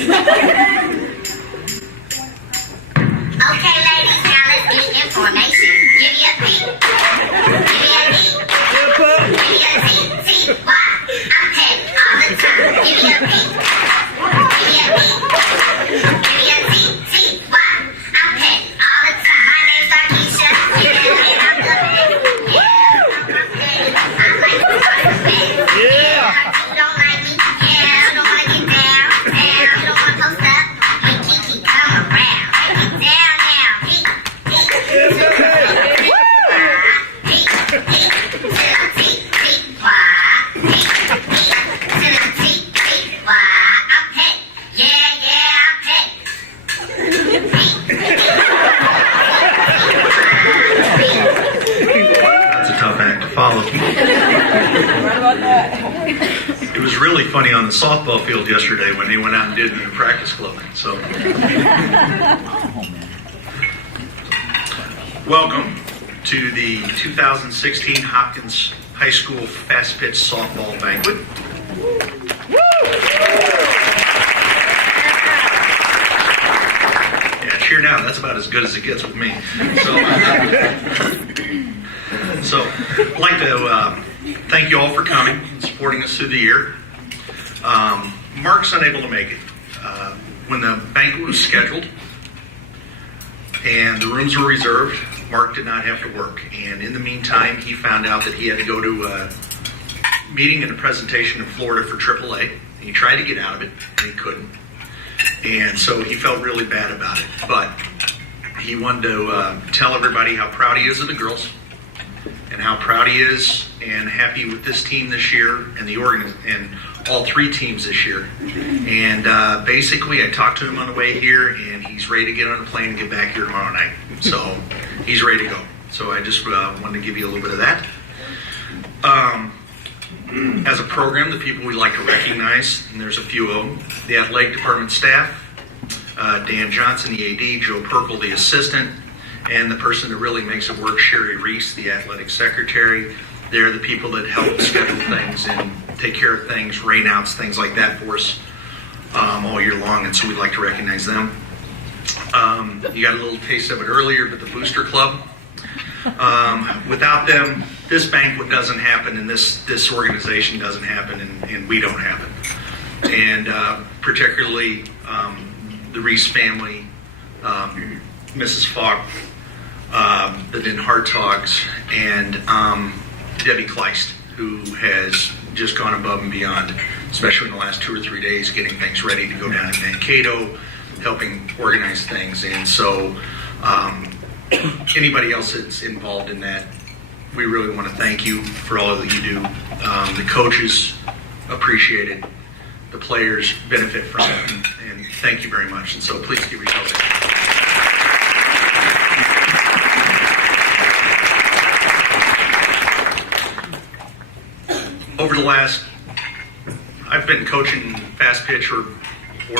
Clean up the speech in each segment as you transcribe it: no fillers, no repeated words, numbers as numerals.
Okay, ladies, now let's get information. Give me a P. Give me a E. Give me a Z. Z. Y. I'm petty all the time. Give me a P. Give me a E. Give me a Z. Z. Y. I'm petty all the time. My name's Arkeisha. Yeah, and I'm the petty. Yeah, I'm petty. I like to talk to petty. Yeah. You don't like me? Yeah, you don't want to get down. Down. You don't want to post up. Hey, Kiki, come around. Get down now. Peek. Peek. To the T. Peek. Peek. To the T. Peek. Why? Peek. Peek. To the T. Peek. Why? I'm petty. Yeah, yeah, I'm petty. That's a tough act to follow. It was really funny on the softball field yesterday when they went out and did it in the practice club. So, welcome to the 2016 Hopkins High School Fast Pitch Softball Banquet. Yeah, cheer now. That's about as good as it gets with me. So I'd like to thank you all for coming and supporting us through the year. Mark's unable to make it. When the banquet was scheduled and the rooms were reserved, Mark did not have to work. And in the meantime, he found out that he had to go to a meeting and a presentation in Florida for AAA. And he tried to get out of it, and he couldn't. And so he felt really bad about it. But he wanted to tell everybody how proud he is of the girls, and how proud he is and happy with this team this year and and all three teams this year. And basically, I talked to him on the way here, and he's ready to get on a plane and get back here tomorrow night. So he's ready to go. So I just wanted to give you a little bit of that. As a program, the people we like to recognize, and there's a few of them: the athletic department staff, Dan Johnson, the AD, Joe Perkle, the assistant, and the person that really makes it work, Sherry Reese, the athletic secretary. They're the people that help schedule things and take care of things, rainouts, things like that for us all year long, and so we'd like to recognize them. You got a little taste of it earlier, but the Booster Club. Without them, this banquet doesn't happen, and this organization doesn't happen, and we don't happen. And particularly the Reese family, Mrs. Falk, the Den Hartogs, and Debbie Kleist, who has just gone above and beyond, especially in the last 2 or 3 days, getting things ready to go down to Mankato, helping organize things. And so anybody else that's involved in that, we really want to thank you for all that you do. The coaches appreciate it. The players benefit from it. And thank you very much. And so please give yourselves a hand. Over the last, I've been coaching fast pitch or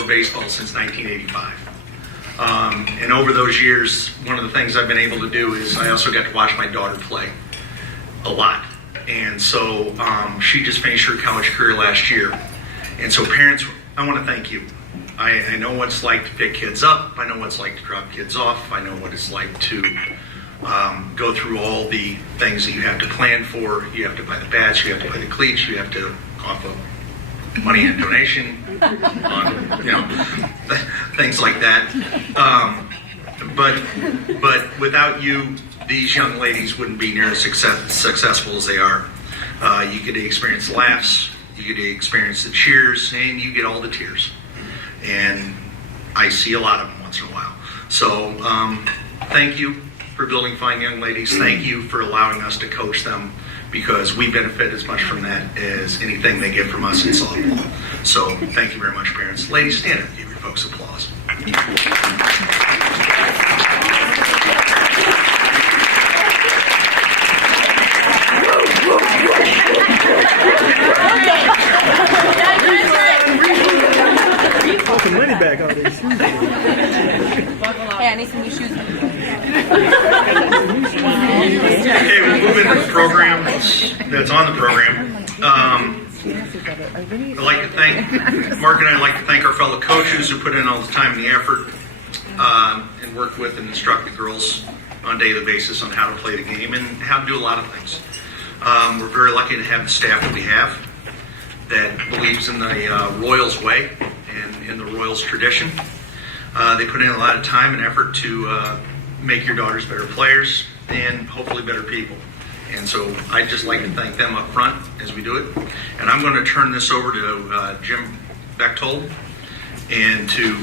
baseball since 1985. And over those years, one of the things I've been able to do is I also got to watch my daughter play a lot. And so she just finished her college career last year. And so parents, I want to thank you. I know what it's like to pick kids up. I know what it's like to drop kids off. I know what it's like to go through all the things that you have to plan for. You have to buy the bats, you have to buy the cleats, you have to cough up money and donation on, things like that. But without you, these young ladies wouldn't be near as successful as they are. You get to experience laughs, you get to experience the cheers, and you get all the tears. And I see a lot of them once in a while. So thank you for building fine young ladies. Thank you for allowing us to coach them, because we benefit as much from that as anything they get from us in softball. So thank you very much, parents. Ladies, stand up and give your folks applause. Some money back out there. Hey, I need some new shoes. Okay, we'll move into the program that's on the program. I'd like to thank, Mark and I'd like to thank our fellow coaches who put in all the time and the effort and work with and instruct the girls on a daily basis on how to play the game and how to do a lot of things. We're very lucky to have the staff that we have that believes in the Royals way and in the Royals tradition. They put in a lot of time and effort to make your daughters better players and hopefully better people. And so I'd just like to thank them up front as we do it. And I'm going to turn this over to Jim Bechtold and to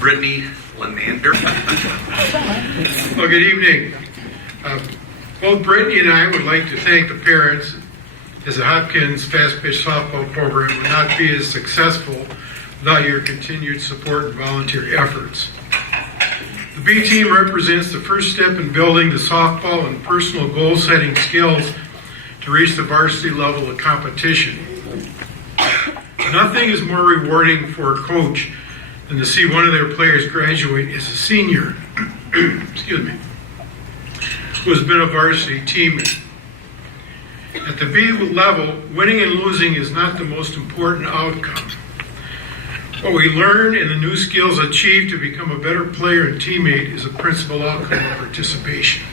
Brittany Lenander. Well, good evening. Both Brittany and I would like to thank the parents, as the Hopkins fast pitch softball program would not be as successful without your continued support and volunteer efforts. The B team represents the first step in building the softball and personal goal-setting skills to reach the varsity level of competition. Nothing is more rewarding for a coach than to see one of their players graduate as a senior, excuse me, who has been a varsity teammate. At the B level, winning and losing is not the most important outcome. What we learn and the new skills achieved to become a better player and teammate is a principal outcome of participation.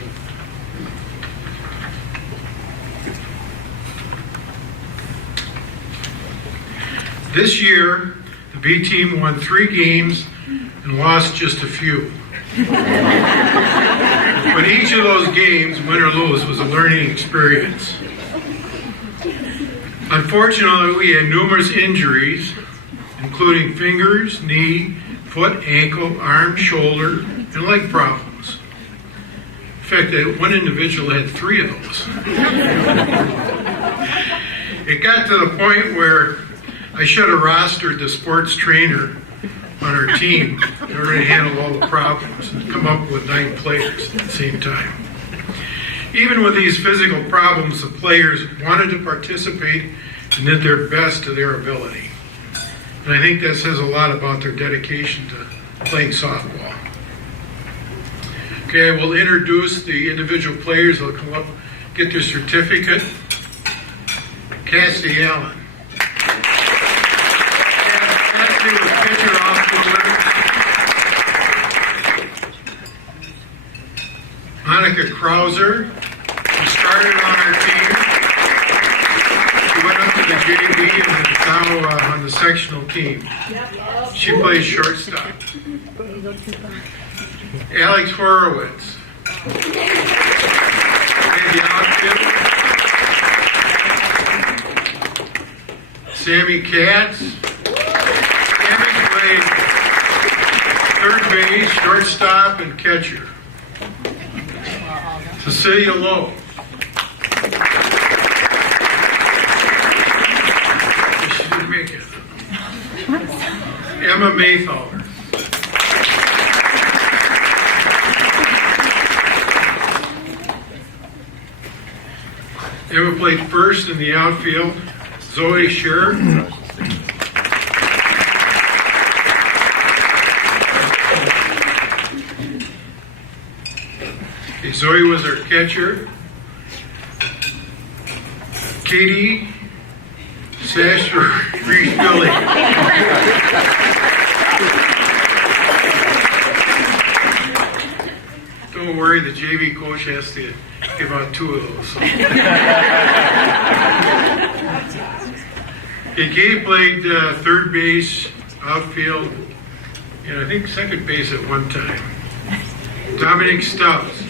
This year, the B team won 3 games and lost just a few. But each of those games, win or lose, was a learning experience. Unfortunately, we had numerous injuries, including fingers, knee, foot, ankle, arm, shoulder, and leg problems. In fact, one individual had 3 of those. It got to the point where I should have rostered the sports trainer on our team in order to handle all the problems and come up with 9 players at the same time. Even with these physical problems, the players wanted to participate and did their best to their ability. And I think that says a lot about their dedication to playing softball. Okay, I will introduce the individual players. They'll come up, get their certificate. Cassie Allen. Cassie was pitcher outfielder. Monica Krauser, who started on our team. She went up to the JV and is now on the sectional team. She plays shortstop. Alex Horowitz. Played the outfield. Sammy Katz. Sammy played third base, shortstop, and catcher. Cecilia Lowe. She didn't make it. Emma Maythaler. Emma played first in the outfield. Zoe Scher. Okay, Zoe was our catcher. Katie Sasher Reese-Billy. Don't worry, the JV coach has to give out 2 of those. So. Okay, Katie played third base, outfield, and I think second base at one time. Dominic Stubbs.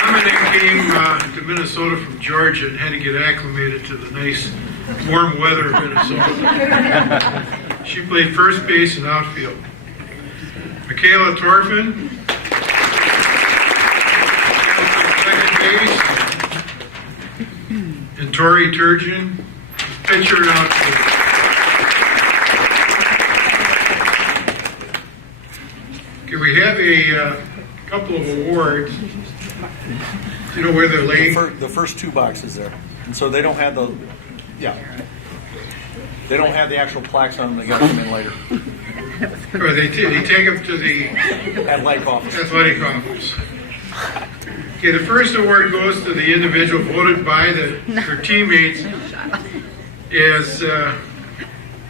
Dominic came to Minnesota from Georgia and had to get acclimated to the nice warm weather of Minnesota. She played first base and outfield. Michaela Torfin. Second base. And Tori Turgeon, pitcher and outfield. Okay, we have a couple of awards. Do you know where they're laying? The first 2 boxes there, and so they don't have the, they don't have the actual plaques on them. They got to come in later. Or they take them to the Athletic office. athletic office. Okay, the first award goes to the individual voted by their teammates as the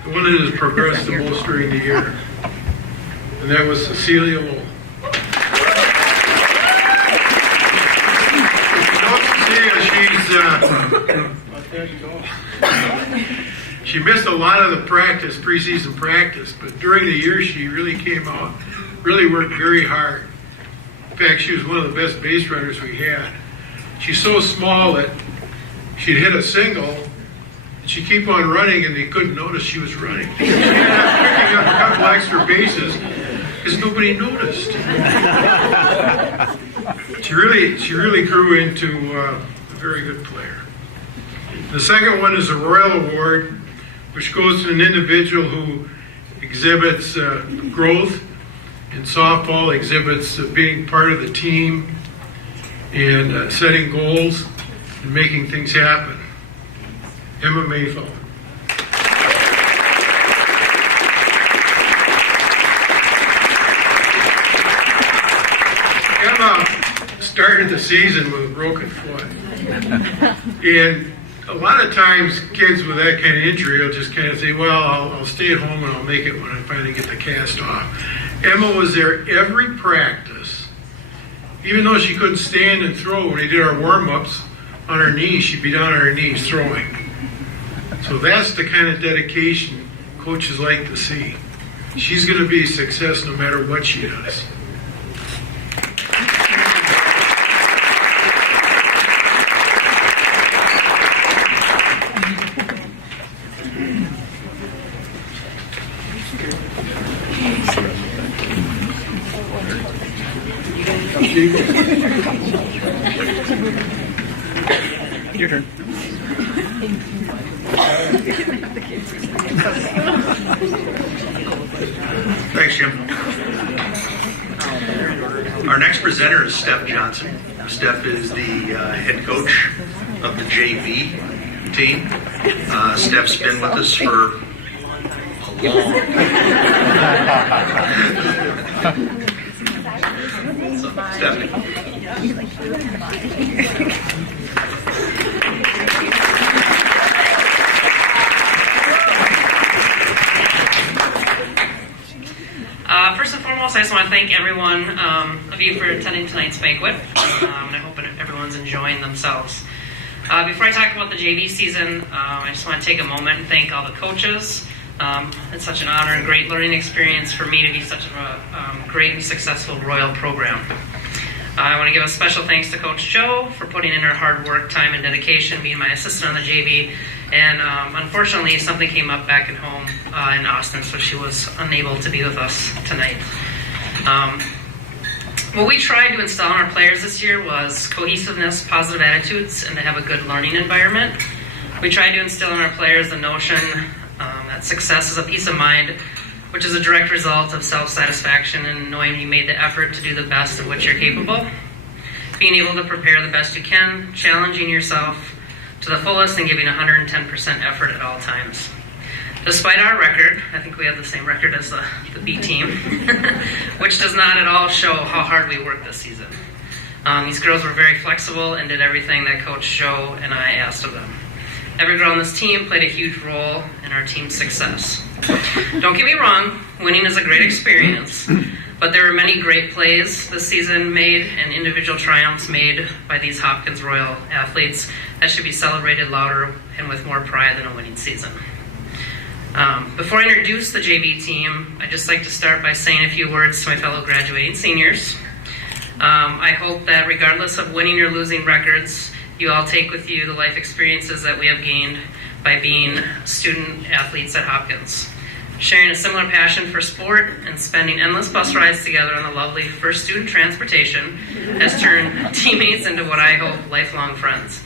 one that has progressed the most during the year. And that was Cecilia Lowell. She missed a lot of the preseason practice, but during the year she really came out, really worked very hard. In fact, she was one of the best base runners we had. She's so small that she'd hit a single, and she'd keep on running, and they couldn't notice she was running. She ended up picking up a couple extra bases because nobody noticed. She really grew into a very good player. The second one is a Royal Award, which goes to an individual who exhibits growth in softball, exhibits being part of the team, and setting goals and making things happen. Emma Mayfeld. Emma started the season with a broken foot. And a lot of times kids with that kind of injury will just kind of say, well, I'll stay at home and I'll make it when I finally get the cast off. Emma was there every practice. Even though she couldn't stand and throw, when we did our warm-ups on her knees, she'd be down on her knees throwing. So that's the kind of dedication coaches like to see. She's going to be a success no matter what she does. Your turn. Thanks, Jim. Our next presenter is Steph Johnson. Steph is the head coach of the JV team. Steph's been with us for a long so, Stephanie. First and foremost, I just want to thank everyone of you for attending tonight's banquet, and I hope everyone's enjoying themselves. Before I talk about the JV season, I just want to take a moment and thank all the coaches. It's such an honor and great learning experience for me to be such a great and successful Royal program. I want to give a special thanks to Coach Joe for putting in her hard work, time, and dedication, being my assistant on the JV. And unfortunately, something came up back at home in Austin, so she was unable to be with us tonight. What we tried to instill in our players this year was cohesiveness, positive attitudes, and to have a good learning environment. We tried to instill in our players the notion that success is a peace of mind, which is a direct result of self-satisfaction and knowing you made the effort to do the best of what you're capable. Being able to prepare the best you can, challenging yourself to the fullest and giving 110% effort at all times. Despite our record, I think we have the same record as the B team, which does not at all show how hard we worked this season. These girls were very flexible and did everything that Coach Joe and I asked of them. Every girl on this team played a huge role in our team's success. Don't get me wrong, winning is a great experience, but there were many great plays this season made and individual triumphs made by these Hopkins Royal athletes that should be celebrated louder and with more pride than a winning season. Before I introduce the JV team, I'd just like to start by saying a few words to my fellow graduating seniors. I hope that regardless of winning or losing records, you all take with you the life experiences that we have gained by being student athletes at Hopkins. Sharing a similar passion for sport and spending endless bus rides together on the lovely First Student Transportation has turned teammates into what I hope lifelong friends.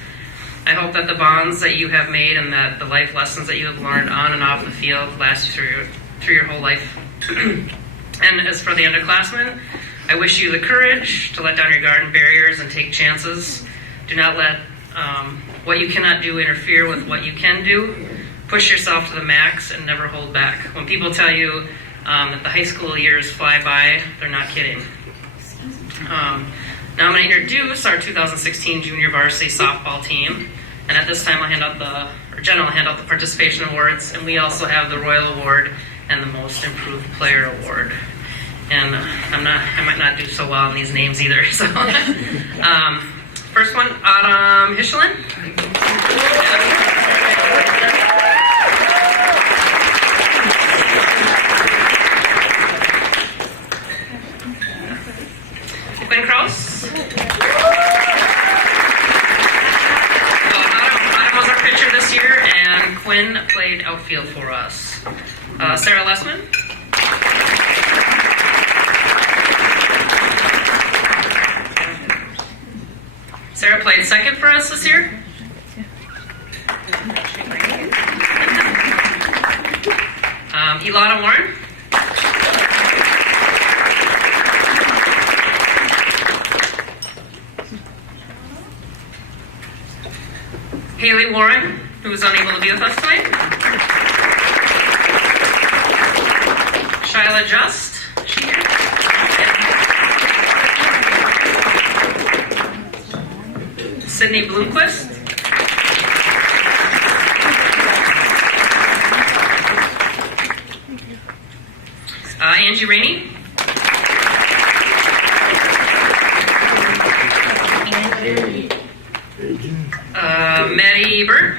I hope that the bonds that you have made and that the life lessons that you have learned on and off the field last through your whole life. And as for the underclassmen, I wish you the courage to let down your garden barriers and take chances. Do not let what you cannot do interfere with what you can do. Push yourself to the max and never hold back. When people tell you that the high school years fly by, they're not kidding. Now I'm going to introduce our 2016 junior varsity softball team. And at this time Jen will hand out the participation awards, and we also have the Royal Award and the Most Improved Player Award. And I might not do so well on these names either. So, first one, Autumn Hischelin. Quinn Krause. Autumn was our pitcher this year, and Quinn played outfield for us. Sarah Lessman. Sarah played second for us this year. Elana Warren. Haley Warren, who was unable to be with us tonight. Shyla Just. She here? Sydney Bloomquist. Angie Rainey. Maddie Bird.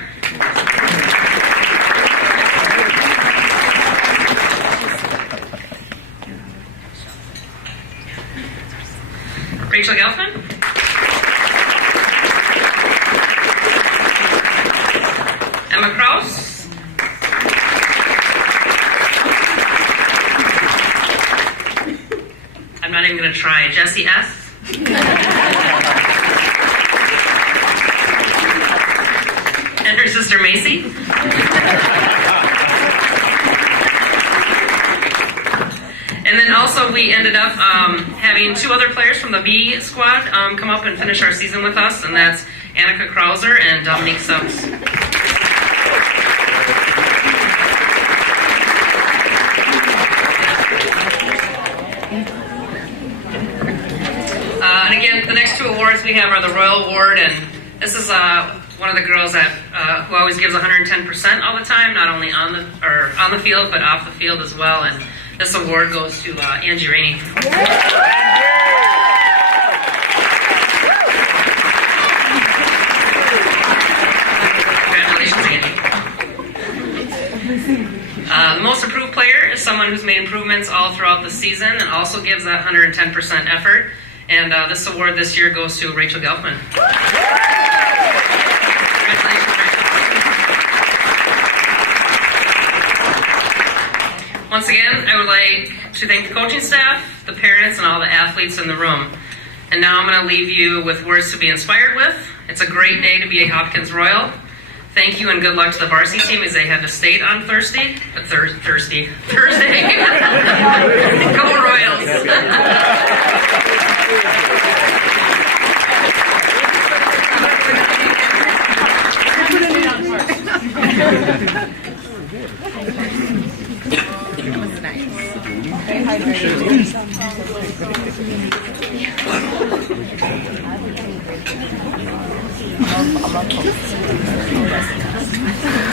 Rachel Gelfman. Emma Kraus. I'm not even going to try. Jessie S. And her sister Macy. And then also we ended up having two other players from the B squad come up and finish our season with us, and that's Annika Krauser and Dominique Subs. And again, the next two awards we have are the Royal Award, and this is one of the girls that who always gives 110% all the time, not only on the field but off the field as well. And this award goes to Angie Rainey. Congratulations, Angie. The most improved player is someone who's made improvements all throughout the season and also gives that 110% effort. And this award this year goes to Rachel Gelfman. Once again, I would like to thank the coaching staff, the parents, and all the athletes in the room. And now I'm going to leave you with words to be inspired with. It's a great day to be a Hopkins Royal. Thank you and good luck to the varsity team as they head to state on Thursday. Thursday. Go Royals.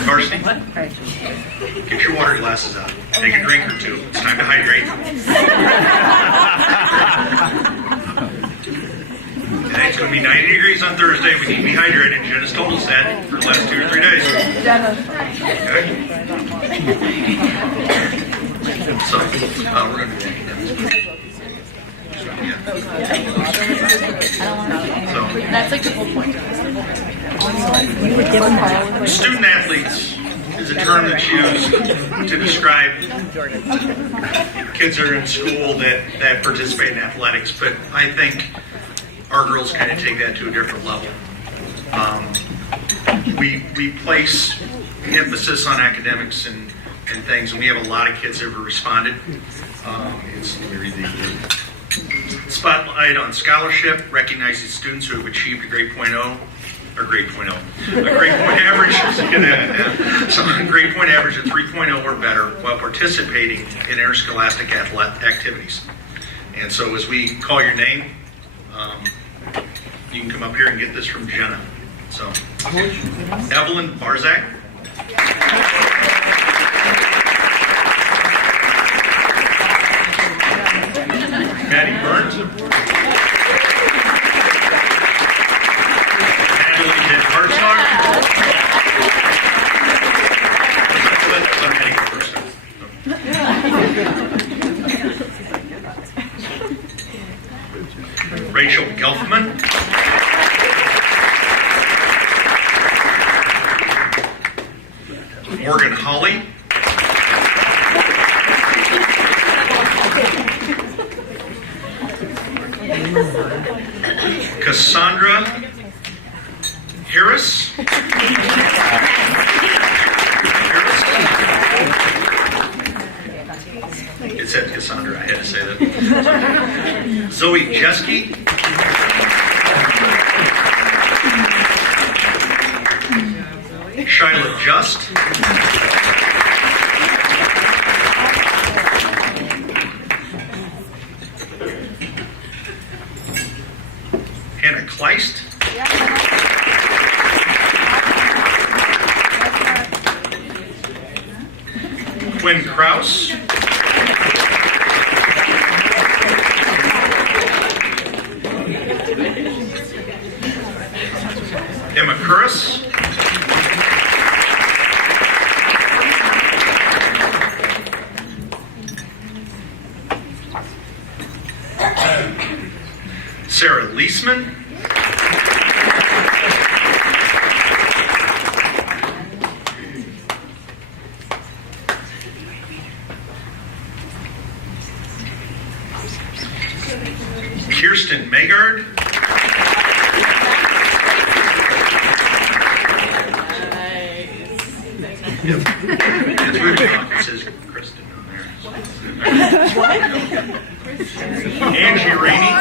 Varsity, get your water glasses out. Take a drink or two. It's time to hydrate. And it's going to be 90 degrees on Thursday. We need to be hydrated. Jenna's told us that for the last 2 or 3 days. Okay? So, we're going to do That's like the whole point. Student athletes is a term that's used to describe kids that are in school that participate in athletics, but I think our girls kind of take that to a different level. We place emphasis on academics and things, and we have a lot of kids that have responded. Let me read the spotlight on scholarship recognizes students who have achieved a grade point average. So a grade point average of 3.0 or better while participating in interscholastic activities. And so as we call your name, You can come up here and get this from Jenna. So, Evelyn Barzak. Maddie Burns. Natalie Den Hartzog. Let Maddie go first. Rachel Gelfman. Morgan Holly. Cassandra Harris. It said Cassandra, I had to say that. Zoe Jeske. Shyla Just. Hannah Kleist. Quinn Kraus. Emma Curris. Sarah Leisman. Kirsten Megard. Yep. It's really wrong. It says Kristen on there. Angie Rainey.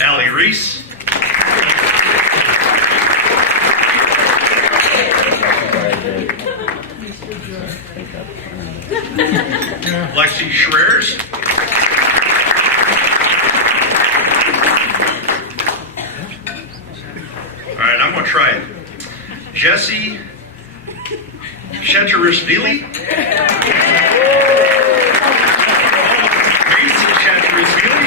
Allie Reese. Lexi Schreers. All right, I'm going to try it. Jesse Shetcherishvili. Mason Shetcherishvili.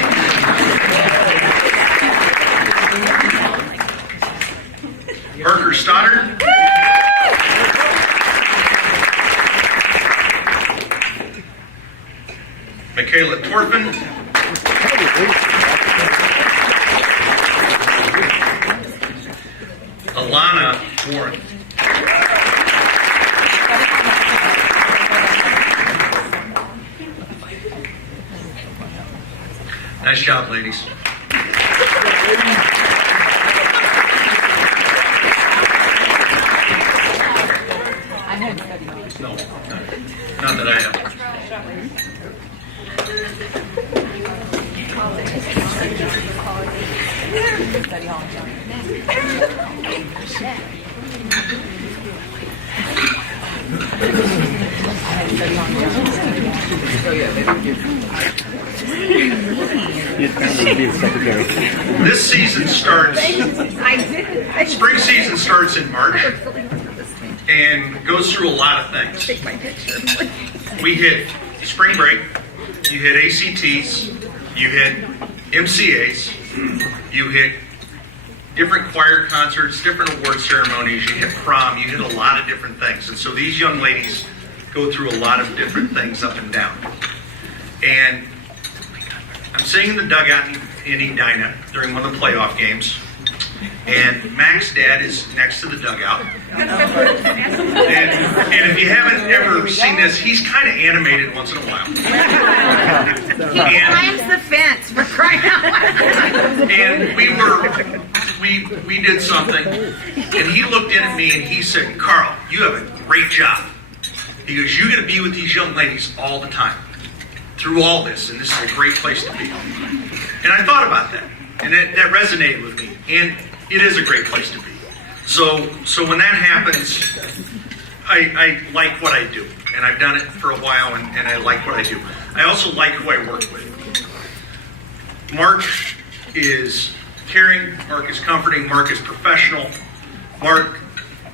Parker Stoddard. Michaela Torpin. Alana Warren. Nice job, ladies. No, not that I have. This season starts, spring season starts in March and goes through a lot of things. We hit spring break, you hit ACTs, you hit MCAs, you hit different choir concerts, different award ceremonies, you hit prom, you hit a lot of different things. And so these young ladies go through a lot of different things up and down. And I'm sitting in the dugout in Edina during one of the playoff games, and Mac's dad is next to the dugout. And if you haven't ever seen this, he's kind of animated once in a while. He climbs the fence for crying out loud. And we did something, and he looked in at me and he said, "Carl, you have a great job." He goes, "You're going to be with these young ladies all the time through all this, and this is a great place to be." And I thought about that, and that resonated with me, and it is a great place to be. So when that happens, I like what I do. and I've done it for a while, and I like what I do. I also like who I work with. Mark is caring, Mark is comforting, Mark is professional, Mark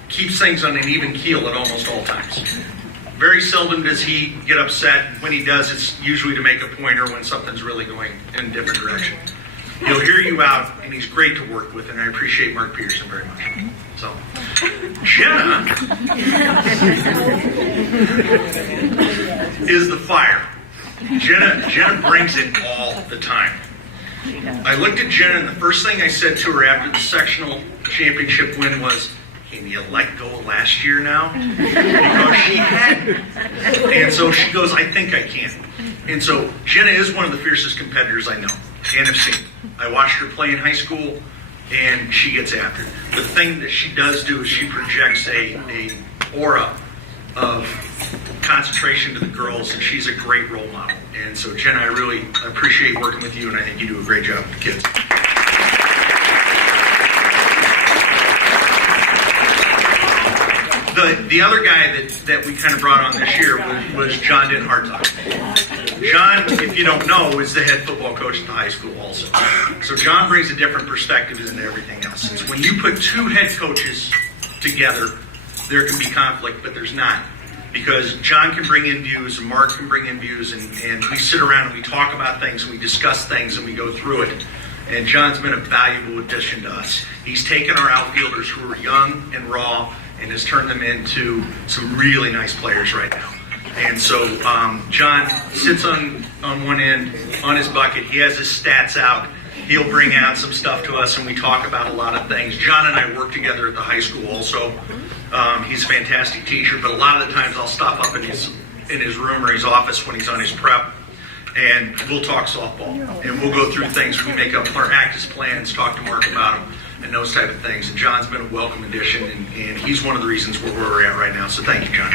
keeps things on an even keel at almost all times. Very seldom does he get upset. When he does, it's usually to make a point or when something's really going in a different direction. He'll hear you out, and he's great to work with, and I appreciate Mark Peterson very much. So, Jenna is the fire. Jenna brings it all the time. I looked at Jenna, and the first thing I said to her after the sectional championship win was, "Can you let go of last year now?" Because she hadn't. And so she goes, "I think I can." And so Jenna is one of the fiercest competitors I know and have seen. I watched her play in high school, and she gets after it. The thing that she does do is she projects a aura of concentration to the girls, and she's a great role model. And so, Jenna, I really appreciate working with you, and I think you do a great job with the kids. The other guy that we kind of brought on this year was John Hartog. John, if you don't know, is the head football coach at the high school also. So John brings a different perspective into everything else. It's when you put two head coaches together, there can be conflict, but there's not. Because John can bring in views, and Mark can bring in views, and we sit around and we talk about things, and we discuss things, and we go through it. And John's been a valuable addition to us. He's taken our outfielders who are young and raw and has turned them into some really nice players right now. And so John sits on one end, on his bucket. He has his stats out. He'll bring out some stuff to us, and we talk about a lot of things. John and I work together at the high school also. He's a fantastic teacher, but a lot of the times I'll stop up in his room or his office when he's on his prep, and we'll talk softball. And we'll go through things. We make up our practice plans, talk to Mark about them, and those type of things. And John's been a welcome addition, and he's one of the reasons where we're at right now. So thank you, John.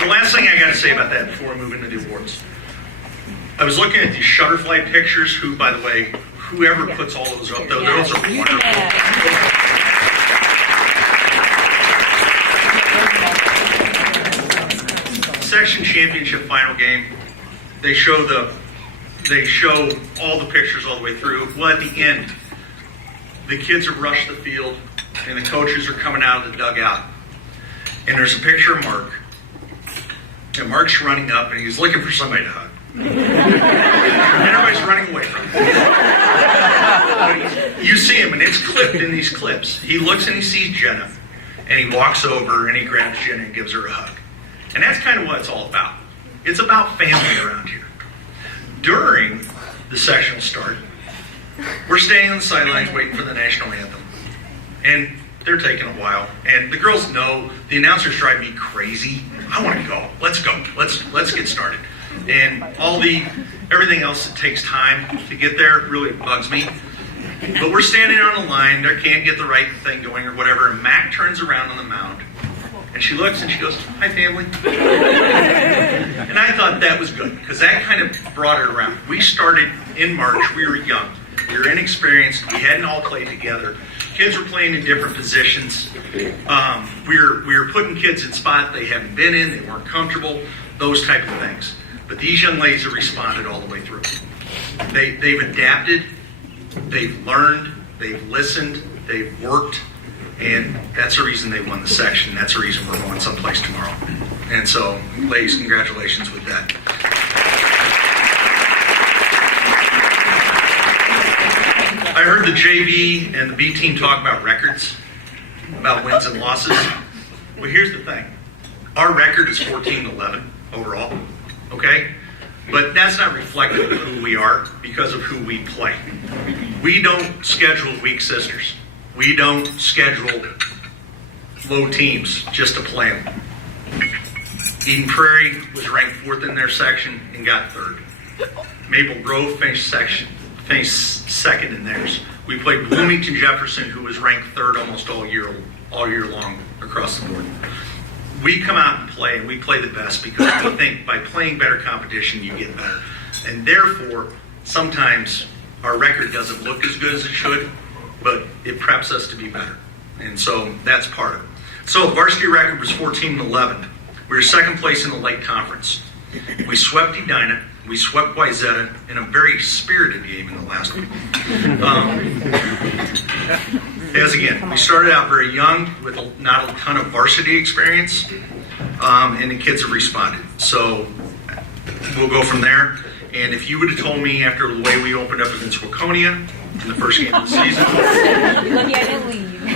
The last thing I got to say about that before we move into the awards. I was looking at these Shutterfly pictures, who, by the way, whoever puts all those up, those are wonderful. Section championship final game, they show all the pictures all the way through. Well, at the end, the kids have rushed the field, and the coaches are coming out of the dugout. And there's a picture of Mark. And Mark's running up, and he's looking for somebody to hug. And everybody's running away from him. You see him, and it's clipped in these clips. He looks and he sees Jenna, and he walks over and he grabs Jenna and gives her a hug. And that's kind of what it's all about. It's about family around here. During the sectional start, we're standing on the sidelines waiting for the national anthem. And they're taking a while. And the girls know the announcers drive me crazy. I want to go. Let's go. Let's get started. And everything else that takes time to get there really bugs me. But we're standing on the line. They can't get the right thing going or whatever. And Mac turns around on the mound. And she looks and she goes, "Hi, family." And I thought that was good because that kind of brought it around. We started in March. We were young. We were inexperienced. We hadn't all played together. Kids were playing in different positions. We were putting kids in spots they haven't been in. They weren't comfortable. Those type of things. But these young ladies have responded all the way through. They've adapted. They've learned. They've listened. They've worked. And that's the reason they won the section. That's the reason we're going someplace tomorrow. And so, ladies, congratulations with that. I heard the JV and the B team talk about records, about wins and losses. Well, here's the thing. Our record is 14-11 overall, okay? But that's not reflective of who we are because of who we play. We don't schedule weak sisters. We don't schedule low teams just to play them. Eden Prairie was ranked 4th in their section and got 3rd. Maple Grove finished 2nd in theirs. We played Bloomington Jefferson, who was ranked 3rd almost all year long across the board. We come out and play, and we play the best because we think by playing better competition, you get better. And therefore, sometimes our record doesn't look as good as it should, but it preps us to be better. And so that's part of it. So varsity record was 14-11. We were second place in the Lake Conference. We swept Edina. We swept Wayzata in a very spirited game in the last one. As again, we started out very young with not a ton of varsity experience, and the kids have responded. So we'll go from there. And if you would have told me after the way we opened up against Waconia in the first game of the season, Lucky I didn't leave. No,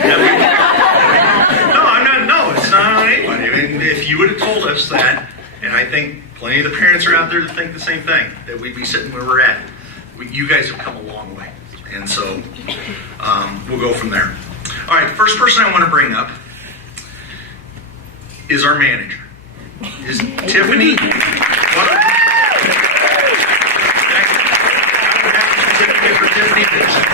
I'm not. No, it's not on anybody. I mean, if you would have told us that, and I think plenty of the parents are out there that think the same thing, that we'd be sitting where we're at. You guys have come a long way, and so we'll go from there. All right, the first person I want to bring up is our manager, is Tiffany.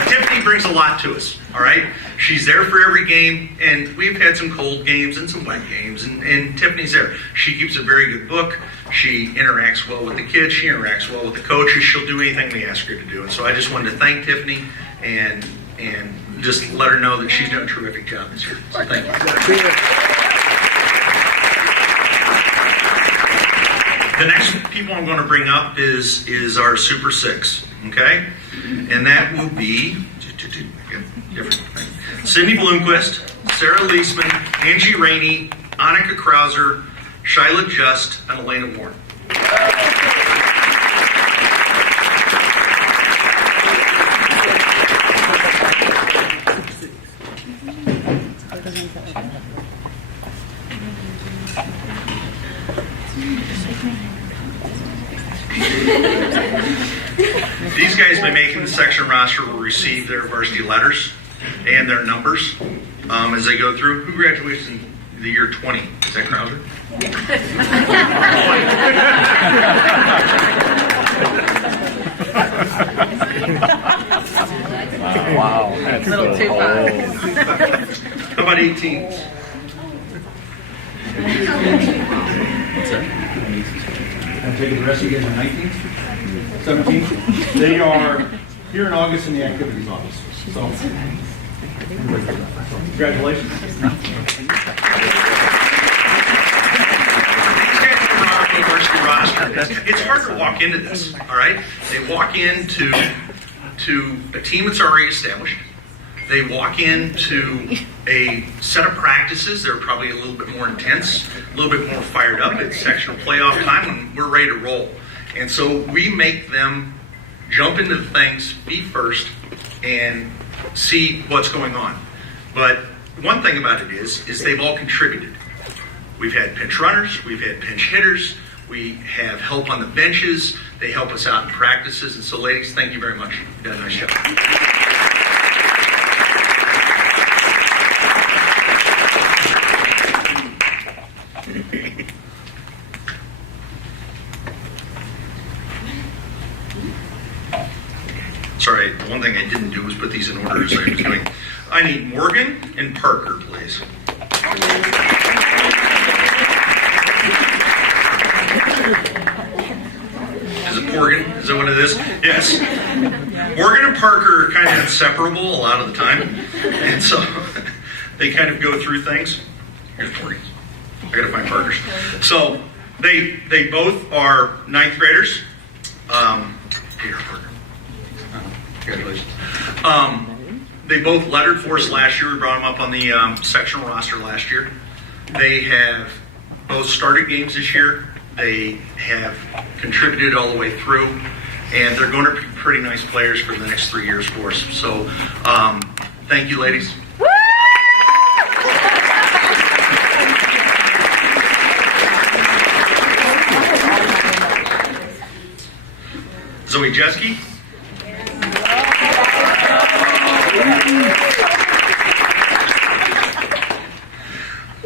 Tiffany brings a lot to us, all right? She's there for every game, and we've had some cold games and some wet games, and Tiffany's there. She keeps a very good book. She interacts well with the kids. She interacts well with the coaches. She'll do anything we ask her to do. And so I just wanted to thank Tiffany and just let her know that she's done a terrific job this year. So thank you. The next people I'm going to bring up is our Super Six, okay? And that will be Sydney Bloomquist, Sarah Leisman, Angie Rainey, Annika Krauser, Shyla Just, and Elena Warren. These guys, by making the section roster, will receive their varsity letters and their numbers as they go through. Who graduates in the year 20? Is that Krauser? Wow. That's A little too far. How about 18s? I'm taking the rest of you guys are 19th, 17th. They are here in August in the activities office. So, congratulations. It's hard to walk into this, all right? They walk into a team that's already established. They walk into a set of practices that are probably a little bit more intense, a little bit more fired up. It's sectional playoff time and we're ready to roll. And so we make them jump into things, be first, and see what's going on. But one thing about it is they've all contributed. We've had pinch runners, we've had pinch hitters, we have help on the benches, they help us out in practices. And so ladies, thank you very much. You've done a nice job. Sorry, one thing I didn't do was put these in order as I was doing. I need Morgan and Parker, please. Is it Morgan? Is that what it is? Yes. Morgan and Parker are kind of inseparable a lot of the time. And so they kind of go through things. Here's Morgan. I gotta find Parker's. So they both are ninth graders. Peter Parker. Congratulations. They both lettered for us last year. We brought them up on the sectional roster last year. They have both started games this year. They have contributed all the way through, and they're going to be pretty nice players for the next 3 years for us. So thank you, ladies. Zoe Jeske.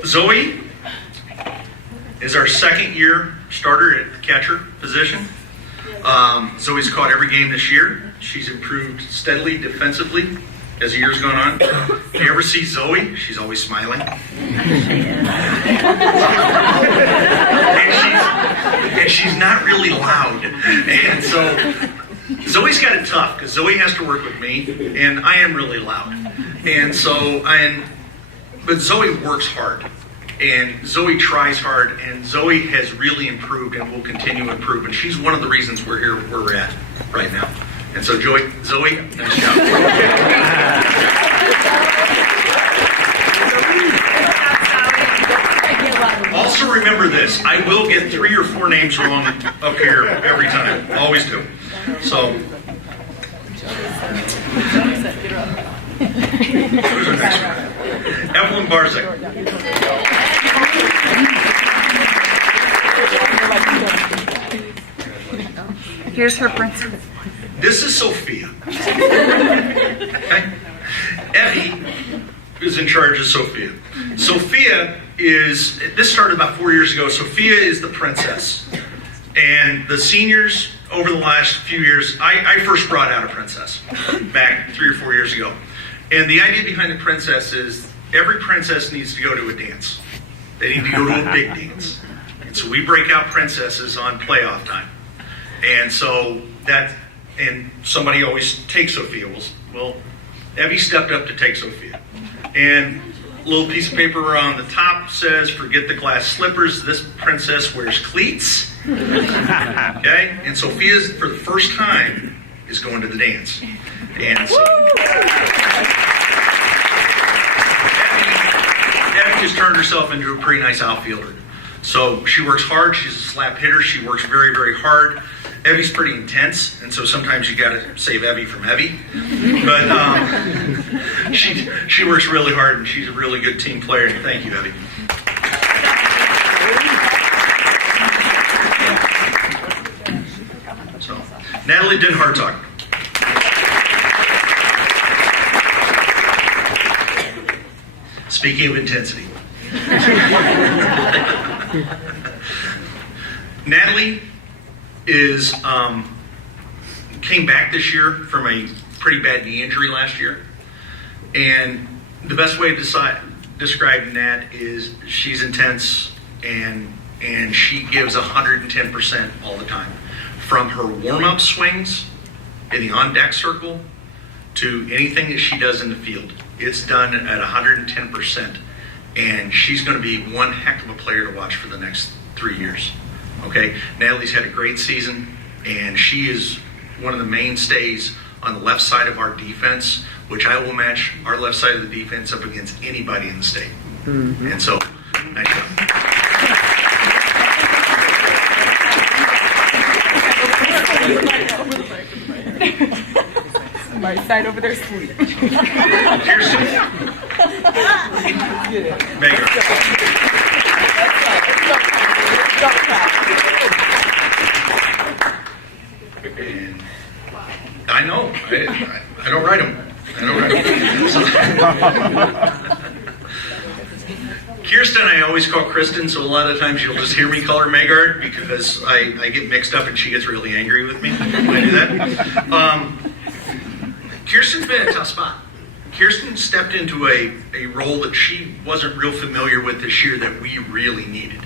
Zoe is our second year starter at catcher position. Zoe's caught every game this year. She's improved steadily defensively as the year's gone on. If you ever see Zoe, she's always smiling. and she's not really loud. And so Zoe's got it tough because Zoe has to work with me, and I am really loud. And so, but Zoe works hard, and Zoe tries hard, and Zoe has really improved and will continue to improve. And she's one of the reasons we're here where we're at right now. And so, Zoe, nice job. Also remember this, I will get 3 or 4 names wrong up here every time. Always do. So, who's the next one? Evelyn Barzik. Here's her princess. This is Sophia. Okay? Evie is in charge of Sophia. Sophia this started about 4 years ago. Sophia is the princess. And the seniors, over the last few years, I first brought out a princess back 3 or 4 years ago. And the idea behind the princess is every princess needs to go to a dance. They need to go to a big dance. And so we break out princesses on playoff time. And so and somebody always takes Sophia. Well, Evie stepped up to take Sophia. And a little piece of paper on the top says, forget the glass slippers, this princess wears cleats. Okay? And Sophia's, for the first time, is going to the dance. And so Evie has turned herself into a pretty nice outfielder. So she works hard, she's a slap hitter, she works very, very hard. Evie's pretty intense, and so sometimes you got to save Evie from Evie. But she works really hard, and she's a really good team player. And thank you, Evie. So, Natalie did Hartog. Speaking of intensity, Natalie came back this year from a pretty bad knee injury last year, and the best way to describe Nat is she's intense and she gives 110% all the time, from her warm-up swings in the on-deck circle to anything that she does in the field. It's done at 110%, and she's going to be one heck of a player to watch for the next 3 years. Okay, Natalie's had a great season, and she is one of the mainstays on the left side of our defense, which I will match our left side of the defense up against anybody in the state. Mm-hmm. And so, nice job. My side over there sweet. Kirsten. Megan. And I know. I don't write them. Kirsten, I always call Kristen, so a lot of times you'll just hear me call her Megard because I get mixed up and she gets really angry with me when I do that. Kirsten's been in a tough spot. Kirsten stepped into a role that she wasn't real familiar with this year that we really needed.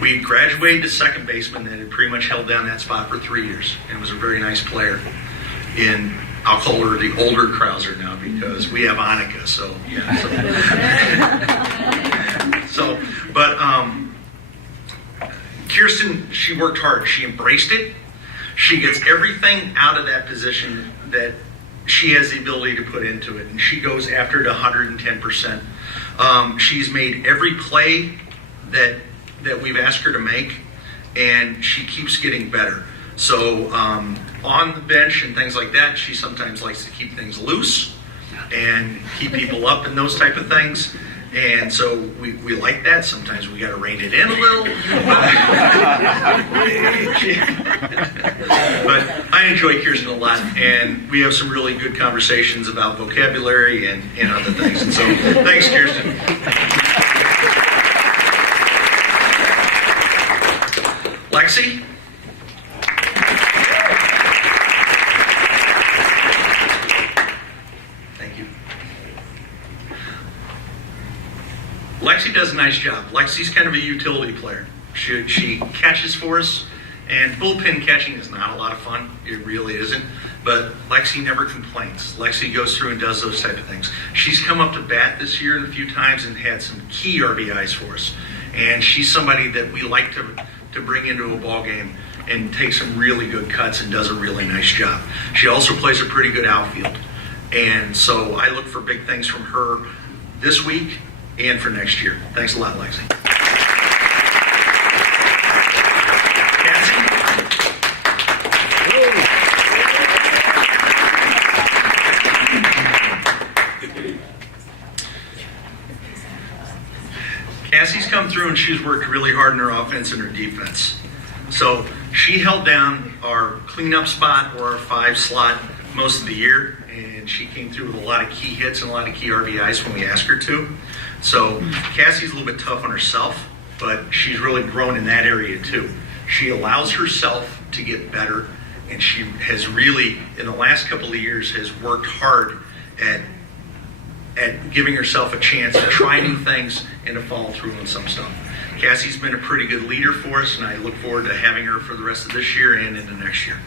We graduated to second baseman that had pretty much held down that spot for 3 years and was a very nice player. I'll call her the older Krauser now because we have Annika, so yeah. But Kirsten, she worked hard. She embraced it. She gets everything out of that position that she has the ability to put into it, and she goes after it 110%. She's made every play that we've asked her to make, and she keeps getting better. So on the bench and things like that, she sometimes likes to keep things loose and keep people up and those type of things. And so we like that. Sometimes we got to rein it in a little. But I enjoy Kirsten a lot, and we have some really good conversations about vocabulary and other things. And so thanks, Kirsten. Lexi? Thank you. Lexi does a nice job. Lexi's kind of a utility player. She catches for us, And bullpen catching is not a lot of fun. It really isn't. But Lexi never complains. Lexi goes through and does those type of things. She's come up to bat this year a few times and had some key RBIs for us. And she's somebody that we like to bring into a ball game and take some really good cuts and does a really nice job. She also plays a pretty good outfield. And so I look for big things from her this week and for next year. Thanks a lot, Lexi. Cassie's come through and she's worked really hard in her offense and her defense. So she held down our cleanup spot or our 5 slot most of the year, and she came through with a lot of key hits and a lot of key RBIs when we asked her to. So Cassie's a little bit tough on herself, but she's really grown in that area too. She allows herself to get better, and she has really, in the last couple of years, has worked hard at giving herself a chance to try new things and to follow through on some stuff. Cassie's been a pretty good leader for us, and I look forward to having her for the rest of this year and into next year.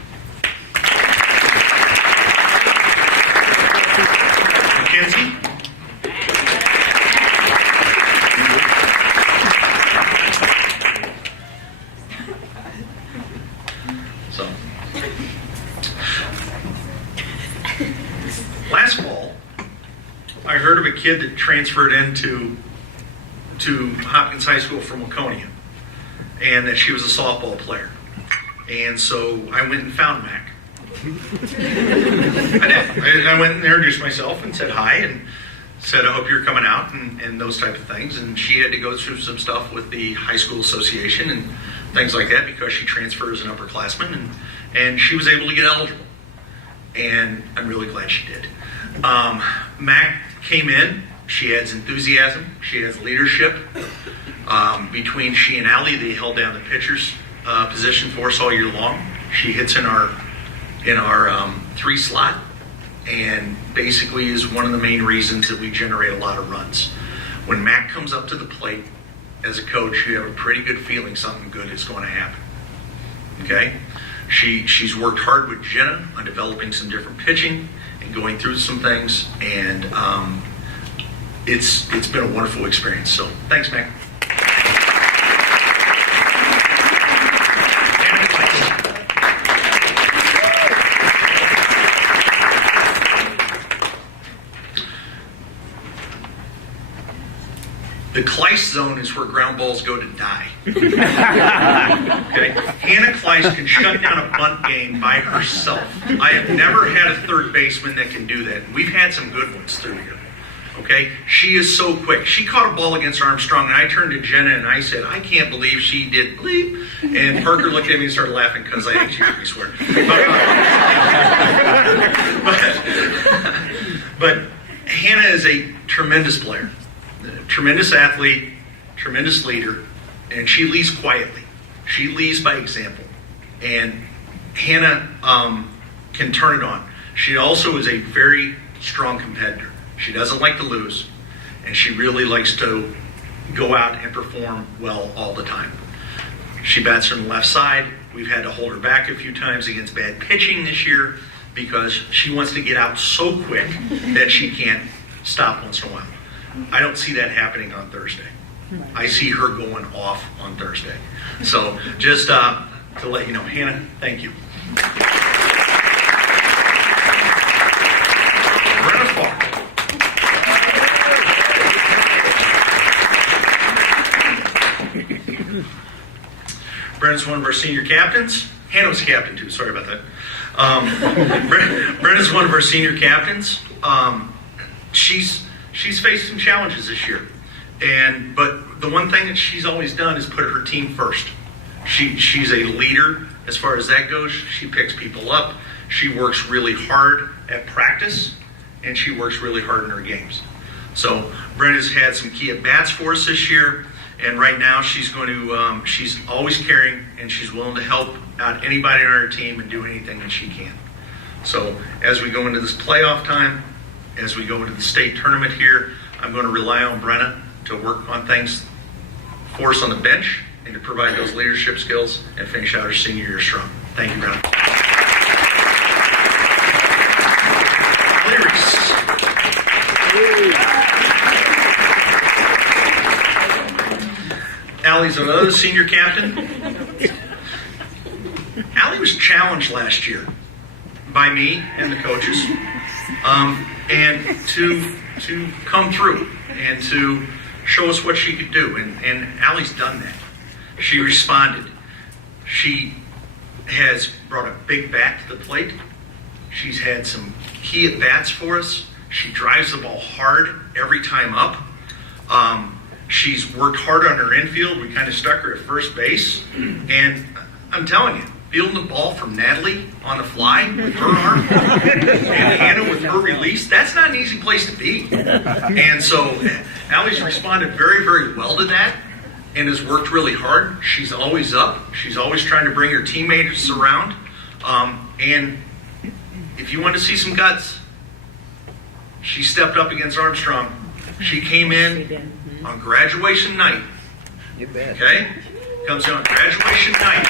Mackenzie? So, last fall, I heard of a kid that transferred into Hopkins High School from Laconia, and that she was a softball player. And so I went and found Mac. I did. I went and introduced myself and said hi and said, I hope you're coming out and those type of things. And she had to go through some stuff with the high school association and things like that because she transferred as an upperclassman, and she was able to get eligible. And I'm really glad she did. Mac came in. She adds enthusiasm. She has leadership. Between she and Allie, they held down the pitcher's position for us all year long. She hits in our 3 slot, and basically is one of the main reasons that we generate a lot of runs. When Mac comes up to the plate as a coach, you have a pretty good feeling something good is going to happen. Okay? She's worked hard with Jenna on developing some different pitching and going through some things, and it's been a wonderful experience. So thanks, Mac. The Kleist zone is where ground balls go to die. Okay? Hannah Kleist can shut down a bunt game by herself. I have never had a third baseman that can do that. We've had some good ones through here. Okay? She is so quick. She caught a ball against Armstrong, and I turned to Jenna and I said, I can't believe she did bleep. And Parker looked at me and started laughing because I think she heard me swear. But Hannah is a tremendous player. Tremendous athlete, tremendous leader, and she leads quietly. She leads by example. And Hannah can turn it on. She also is a very strong competitor. She doesn't like to lose, and she really likes to go out and perform well all the time. She bats from the left side. We've had to hold her back a few times against bad pitching this year because she wants to get out so quick that she can't stop once in a while. I don't see that happening on Thursday. I see her going off on Thursday. So just to let you know, Hannah, thank you. Brenna Falk. Brenna's one of our senior captains. Hannah was a captain too. Sorry about that. Brenna's one of our senior captains. She's faced some challenges this year, but the one thing that she's always done is put her team first. She's a leader as far as that goes. She picks people up. She works really hard at practice, and she works really hard in her games. So Brenna's had some key at bats for us this year, and right now she's going to she's always caring, and she's willing to help out anybody on our team and do anything that she can. So as we go into this playoff time, as we go into the state tournament here, I'm going to rely on Brenna to work on things for us on the bench and to provide those leadership skills and finish out her senior year strong. Thank you, Brenda. Allie's another senior captain. Allie was challenged last year by me and the coaches, and to come through and to show us what she could do. And Allie's done that. She responded. She has brought a big bat to the plate. She's had some key at-bats for us. She drives the ball hard every time up. She's worked hard on her infield. We kind of stuck her at first base. And I'm telling you, fielding the ball from Natalie on the fly with her arm and Hannah with her release, that's not an easy place to be. And so Allie's responded very, very well to that and has worked really hard. She's always up. She's always trying to bring her teammates around. And if you want to see some guts, she stepped up against Armstrong. She came in on graduation night. You bet. Okay? Comes in on graduation night.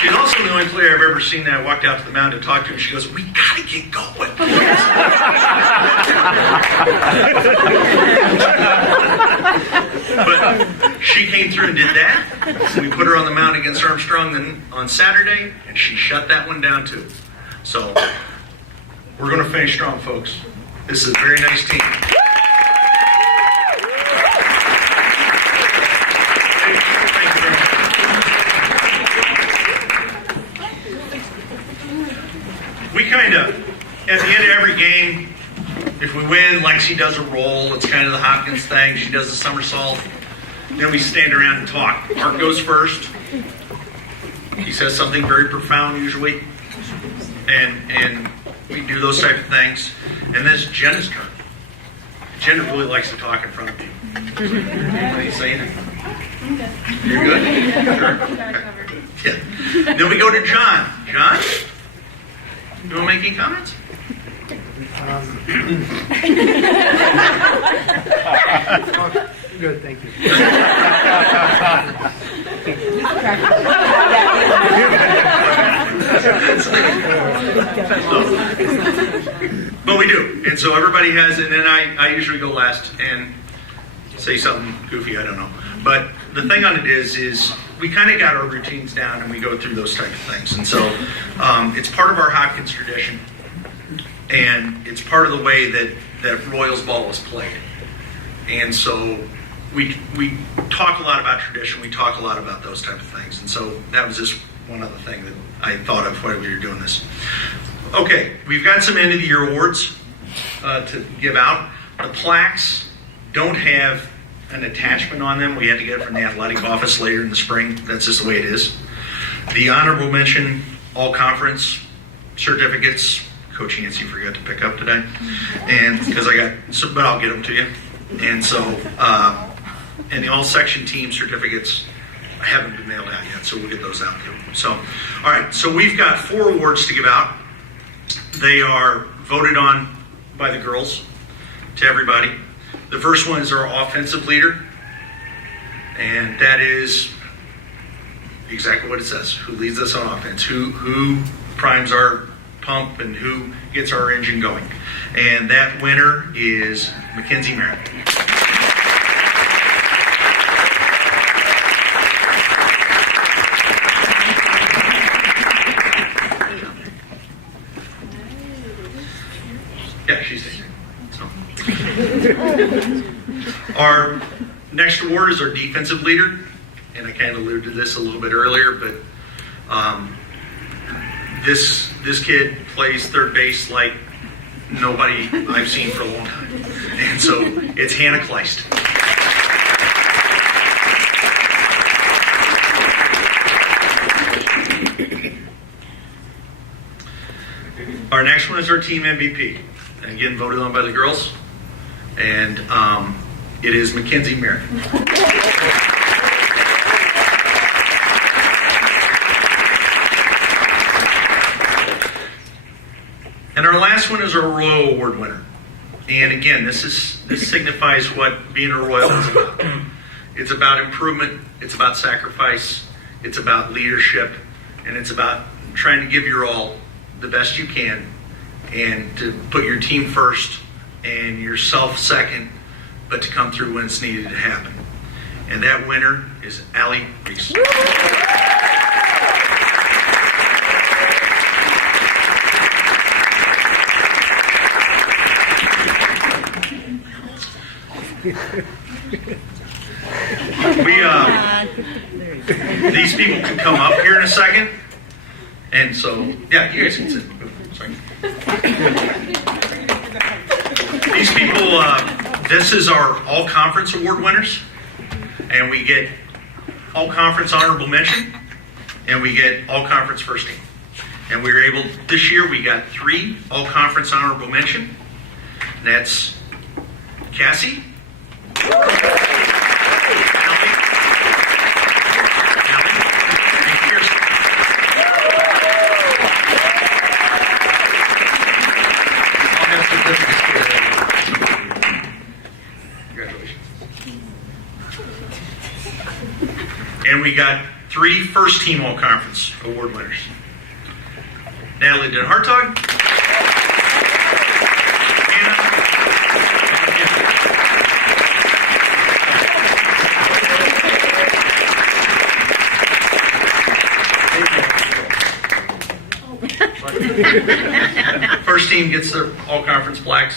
She's also the only player I've ever seen that I walked out to the mound and talked to, and she goes, "We gotta get going." But she came through and did that. We put her on the mound against Armstrong then on Saturday, and she shut that one down too. So we're going to finish strong, folks. This is a very nice team. We kind of, at the end of every game, if we win, Lexi does a roll. It's kind of the Hopkins thing. She does a somersault. Then we stand around and talk. Mark goes first. He says something very profound usually. And we do those type of things. And then it's Jenna's turn. Jenna really likes to talk in front of you. What are you saying? You're good? Sure. Yeah. Then we go to John. John? You want to make any comments? Good, thank you. But we do. And so everybody has it. And then I usually go last and say something goofy, I don't know. But the thing on it is we kind of got our routines down and we go through those type of things. And so it's part of our Hopkins tradition. And it's part of the way that Royals ball is played. And so we talk a lot about tradition. We talk a lot about those type of things. And so that was just one other thing that I thought of while we were doing this. Okay, we've got some end of the year awards to give out. The plaques don't have an attachment on them. We had to get it from the athletic office later in the spring. That's just the way it is. The honorable mention, all conference certificates, Coach Yancey forgot to pick up today, and because but I'll get them to you. And so, and the all section team certificates haven't been mailed out yet, so we'll get those out too. So, all right, so we've got 4 awards to give out. They are voted on by the girls to everybody. The first one is our offensive leader, and that is exactly what it says. Who leads us on offense? Who primes our pump and who gets our engine going? And that winner is Mackenzie Merritt. Yeah, she's there. So. Our next award is our defensive leader, and I kind of alluded to this a little bit earlier, but this kid plays third base like nobody I've seen for a long time, and so it's Hannah Kleist. Our next one is our team MVP. Again, voted on by the girls. And it is Mackenzie Merritt. And our last one is our Royal Award winner. And again, this is this signifies what being a Royal is about. It's about improvement, it's about sacrifice, it's about leadership, and it's about trying to give your all the best you can and to put your team first and yourself second, but to come through when it's needed to happen. And that winner is Allie Reese. These people can come up here in a second. And so, yeah, you guys can sit. Sorry. These people, this is our all-conference award winners. And we get all-conference honorable mention. And we get all-conference first team. And we were able, this year we got 3 all-conference honorable mention. And that's Cassie. And we got 3 first team all conference award winners. Natalie Den Hartog, Hannah. First team gets their all conference plaques.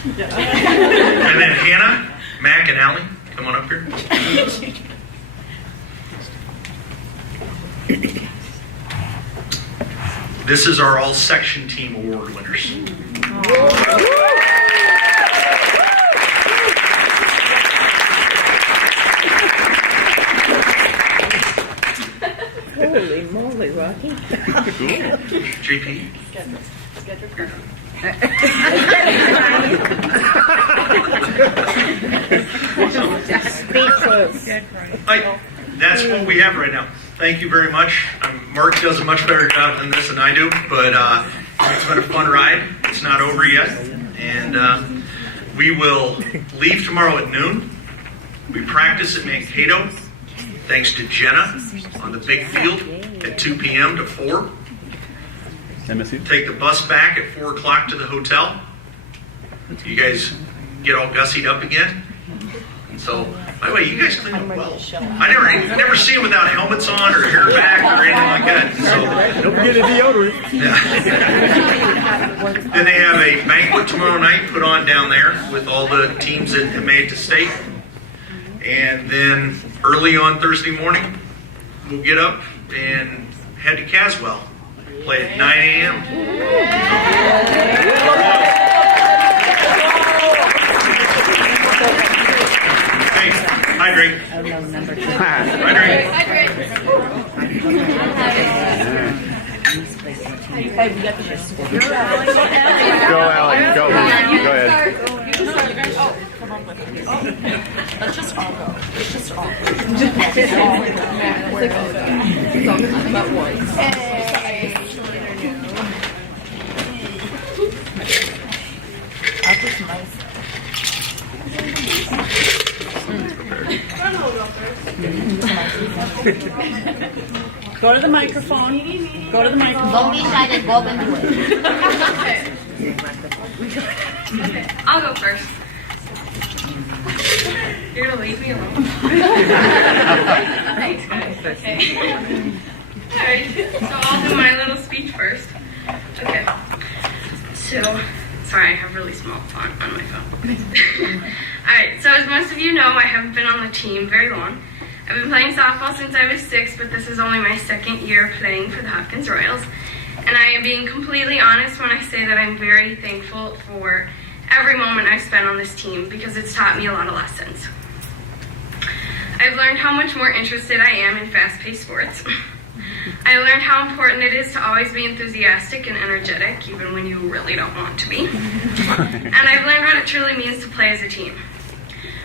And then Hannah, Mac, and Allie, come on up here. This is our all section team award winners. Holy moly, Rocky. JP. That's what we have right now. Thank you very much. Mark does a much better job than this than I do, but it's been a fun ride. It's not over yet. And we will leave tomorrow at noon. We practice at Mankato, thanks to Jenna, on the big field at 2 p.m. to 4. MSU. Take the bus back at 4 o'clock to the hotel. You guys get all gussied up again. So, by the way, you guys clean up well. I never see them without helmets on or hair back or anything like that. So, Don't forget a deodorant. yeah. Then they have a banquet tomorrow night put on down there with all the teams that have made it to state. And then early on Thursday morning, we'll get up and head to Caswell. Play at 9 a.m. Hey, hydrate. Go, Allie. Go. Go ahead. Let's just all go. Let's just all go. About once. Go to the microphone. Go to the microphone. Don't be shy, just go up and do it. I'll go first. You're gonna leave me alone? Thanks, guys. Okay. Alright, so I'll do my little speech first. Okay. So, sorry, I have really small font on my phone. Alright, so as most of you know, I haven't been on the team very long. I've been playing softball since I was 6, but this is only my 2nd year playing for the Hopkins Royals. And I am being completely honest when I say that I'm very thankful for every moment I've spent on this team because it's taught me a lot of lessons. I've learned how much more interested I am in fast-paced sports. I learned how important it is to always be enthusiastic and energetic, even when you really don't want to be. And I've learned what it truly means to play as a team.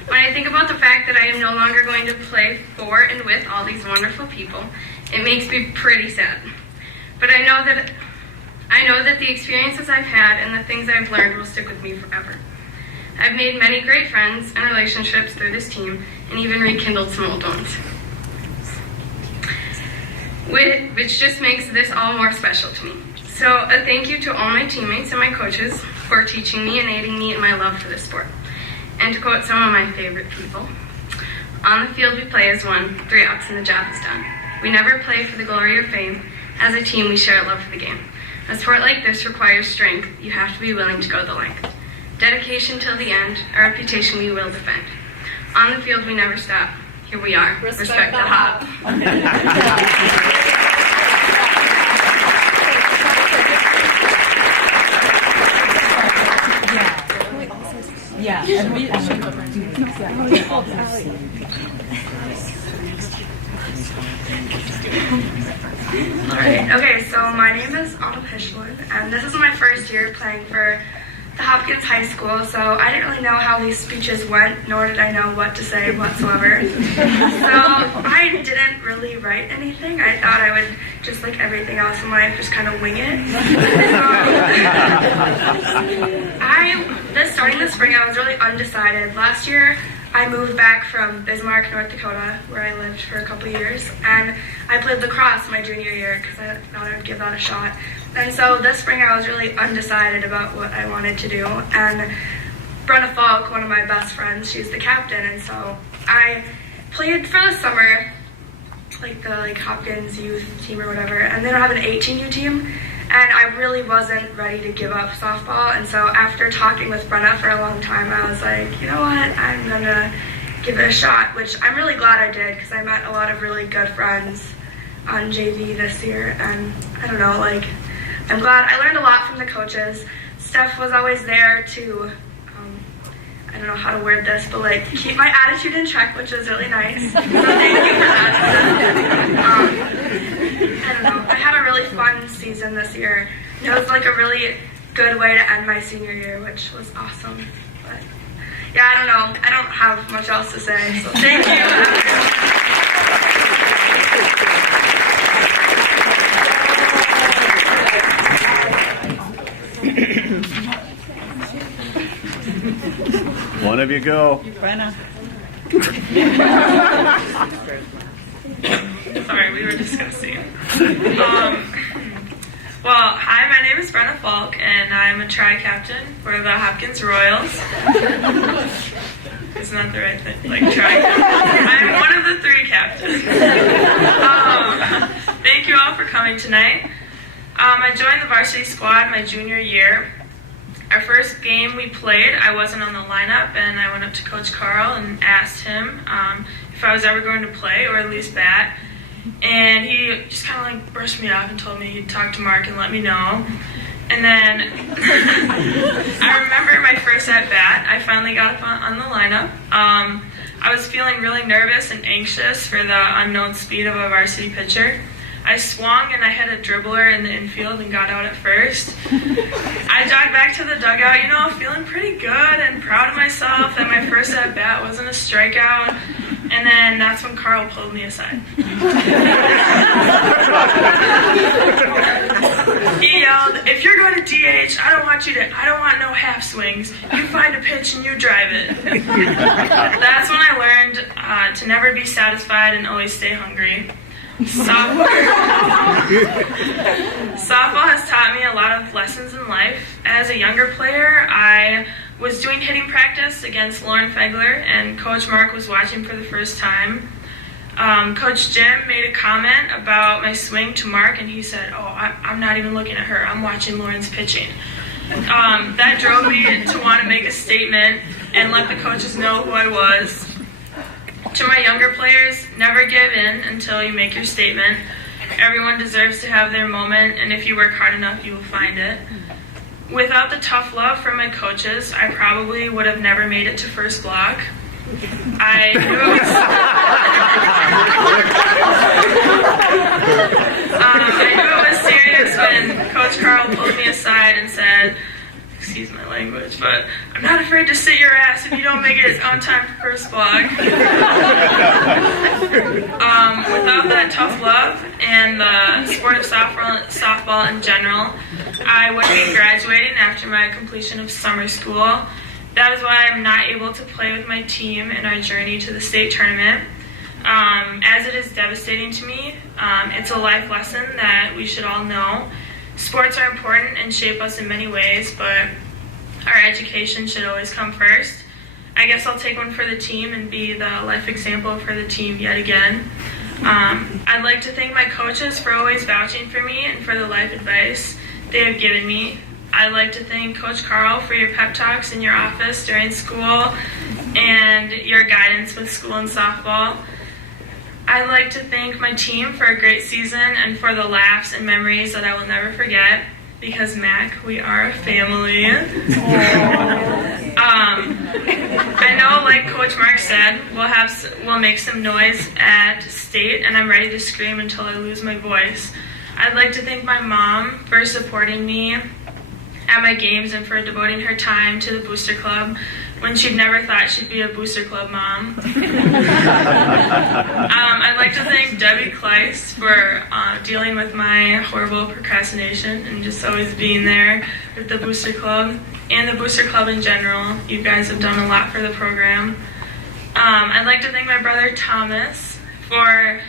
When I think about the fact that I am no longer going to play for and with all these wonderful people, it makes me pretty sad. But I know I know that the experiences I've had and the things I've learned will stick with me forever. I've made many great friends and relationships through this team and even rekindled some old ones, which just makes this all more special to me. So a thank you to all my teammates and my coaches for teaching me and aiding me in my love for this sport. And to quote some of my favorite people, on the field we play as one, 3 outs and the job is done. We never play for the glory or fame. As a team, we share a love for the game. A sport like this requires strength. You have to be willing to go the length. Dedication till the end, a reputation we will defend. On the field, we never stop. Here we are. Respect the hop. Yeah. Okay, so my name is Autumn Hishland, and this is my first year playing for the Hopkins High School, so I didn't really know how these speeches went, nor did I know what to say whatsoever. So I didn't really write anything. I thought I would, just like everything else in life, just kind of wing it. Starting this spring, I was really undecided. Last year, I moved back from Bismarck, North Dakota, where I lived for a couple years, and I played lacrosse my junior year because I thought I would give that a shot. And so this spring I was really undecided about what I wanted to do, and Brenna Falk, one of my best friends, she's the captain, and so I played for the summer, like the Hopkins youth team or whatever, and they don't have an 18U team, and I really wasn't ready to give up softball, and so after talking with Brenna for a long time, I was like, you know what, I'm gonna give it a shot, which I'm really glad I did, because I met a lot of really good friends on JV this year, and I don't know, I'm glad I learned a lot from the coaches. Steph was always there to, I don't know how to word this, but keep my attitude in check, which was really nice. So thank you for that. I don't know. I had a really fun season this year. It was a really good way to end my senior year, which was awesome. But yeah, I don't know. I don't have much else to say. So thank you. One of you go. Brenna. Sorry, we were discussing. Well, hi, my name is Brenna Falk, and I'm a tri-captain for the Hopkins Royals. Isn't that the right thing? Tri-captain. I'm one of the 3 captains. Thank you all for coming tonight. I joined the varsity squad my junior year. Our first game we played, I wasn't on the lineup, and I went up to Coach Carl and asked him if I was ever going to play or at least bat. And he just kind of brushed me off and told me he'd talk to Mark and let me know. And then I remember my first at bat, I finally got up on the lineup. I was feeling really nervous and anxious for the unknown speed of a varsity pitcher. I swung and I hit a dribbler in the infield and got out at first. I jogged back to the dugout, feeling pretty good and proud of myself that my first at bat wasn't a strikeout. And then that's when Carl pulled me aside. He yelled, "If you're going to DH, I don't want no half swings. You find a pitch and you drive it." That's when I learned to never be satisfied and always stay hungry. Softball has taught me a lot of lessons in life. As a younger player, I was doing hitting practice against Lauren Fegler, and Coach Mark was watching for the first time. Coach Jim made a comment about my swing to Mark, and he said, I'm not even looking at her, I'm watching Lauren's pitching. That drove me to want to make a statement and let the coaches know who I was. To my younger players, never give in until you make your statement. Everyone deserves to have their moment, and if you work hard enough, you will find it. Without the tough love from my coaches, I probably would have never made it to first block. I knew it was serious when Coach Carl pulled me aside and said, excuse my language, but I'm not afraid to sit your ass if you don't make it on time for first vlog. Without that tough love and the sport of softball in general, I would be graduating after my completion of summer school. That is why I'm not able to play with my team in our journey to the state tournament. As it is devastating to me, it's a life lesson that we should all know. Sports are important and shape us in many ways, but our education should always come first. I guess I'll take one for the team and be the life example for the team yet again. I'd like to thank my coaches for always vouching for me and for the life advice they have given me. I'd like to thank Coach Carl for your pep talks in your office during school and your guidance with school and softball. I'd like to thank my team for a great season and for the laughs and memories that I will never forget, because Mac, we are a family. I know, like Coach Mark said, we'll make some noise at state, and I'm ready to scream until I lose my voice. I'd like to thank my mom for supporting me at my games and for devoting her time to the Booster Club when she'd never thought she'd be a Booster Club mom. I'd like to thank Debbie Kleiss for dealing with my horrible procrastination and just always being there with the Booster Club and the Booster Club in general. You guys have done a lot for the program. I'd like to thank my brother Thomas for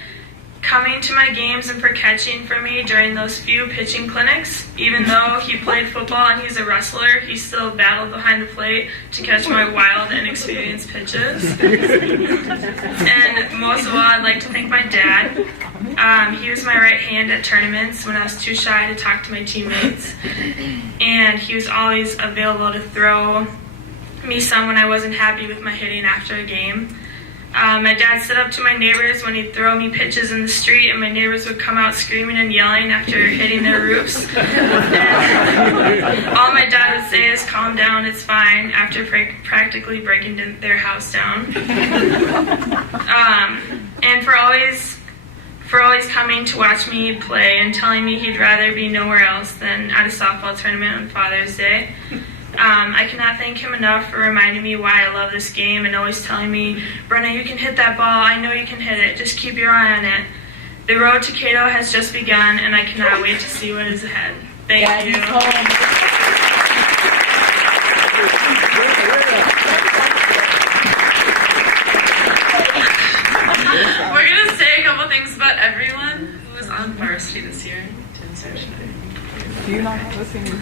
coming to my games and for catching for me during those few pitching clinics. Even though he played football and he's a wrestler, he still battled behind the plate to catch my wild, inexperienced pitches. And most of all, I'd like to thank my dad. He was my right hand at tournaments when I was too shy to talk to my teammates. And he was always available to throw me some when I wasn't happy with my hitting after a game. My dad stood up to my neighbors when he'd throw me pitches in the street, and my neighbors would come out screaming and yelling after hitting their roofs. And all my dad would say is, "Calm down, it's fine," after practically breaking their house down. And for always coming to watch me play and telling me he'd rather be nowhere else than at a softball tournament on Father's Day. I cannot thank him enough for reminding me why I love this game and always telling me, "Brenna, you can hit that ball. I know you can hit it. Just keep your eye on it." The road to Cato has just begun, and I cannot wait to see what is ahead. Thank you. We're going to say a couple things about everyone who was on varsity this year. Do you not have a singing?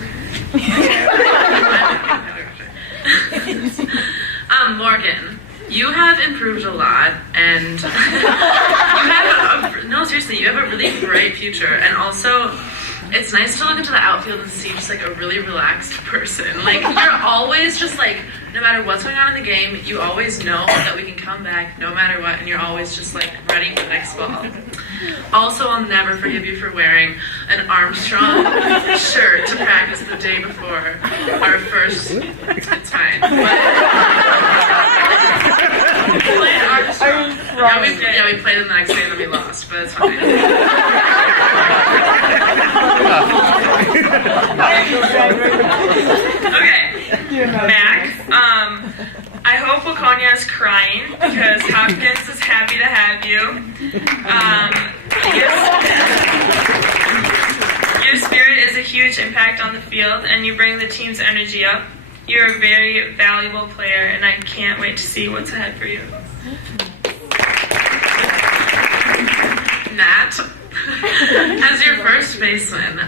Morgan, you have improved a lot, and you have no, seriously, you have a really bright future, and also it's nice to look into the outfield and see just like a really relaxed person. Like, you're always just like, no matter what's going on in the game, you always know that we can come back no matter what, and you're always just like ready for the next ball. Also, I'll never forgive you for wearing an Armstrong shirt to practice the day before our first. It's fine. We played Armstrong. Yeah, we played them the next day and then we lost, but it's fine. Okay, Mac, I hope Waconia is crying because Hopkins is happy to have you. Your spirit is a huge impact on the field, and you bring the team's energy up. You're a very valuable player, and I can't wait to see what's ahead for you. Matt, as your first baseman,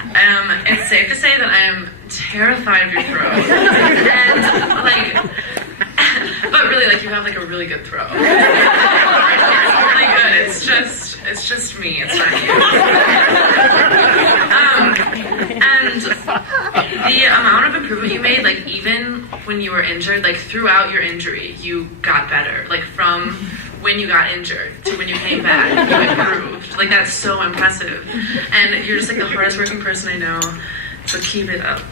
it's safe to say that I am terrified of your throw. And, like, but really, like, you have, like, a really good throw. It's really good. It's just me. It's not you. And the amount of improvement you made, like, even when you were injured, like, throughout your injury, you got better. Like, from when you got injured to when you came back, you improved. Like, that's so impressive. And you're just, like, the hardest working person I know. So keep it up.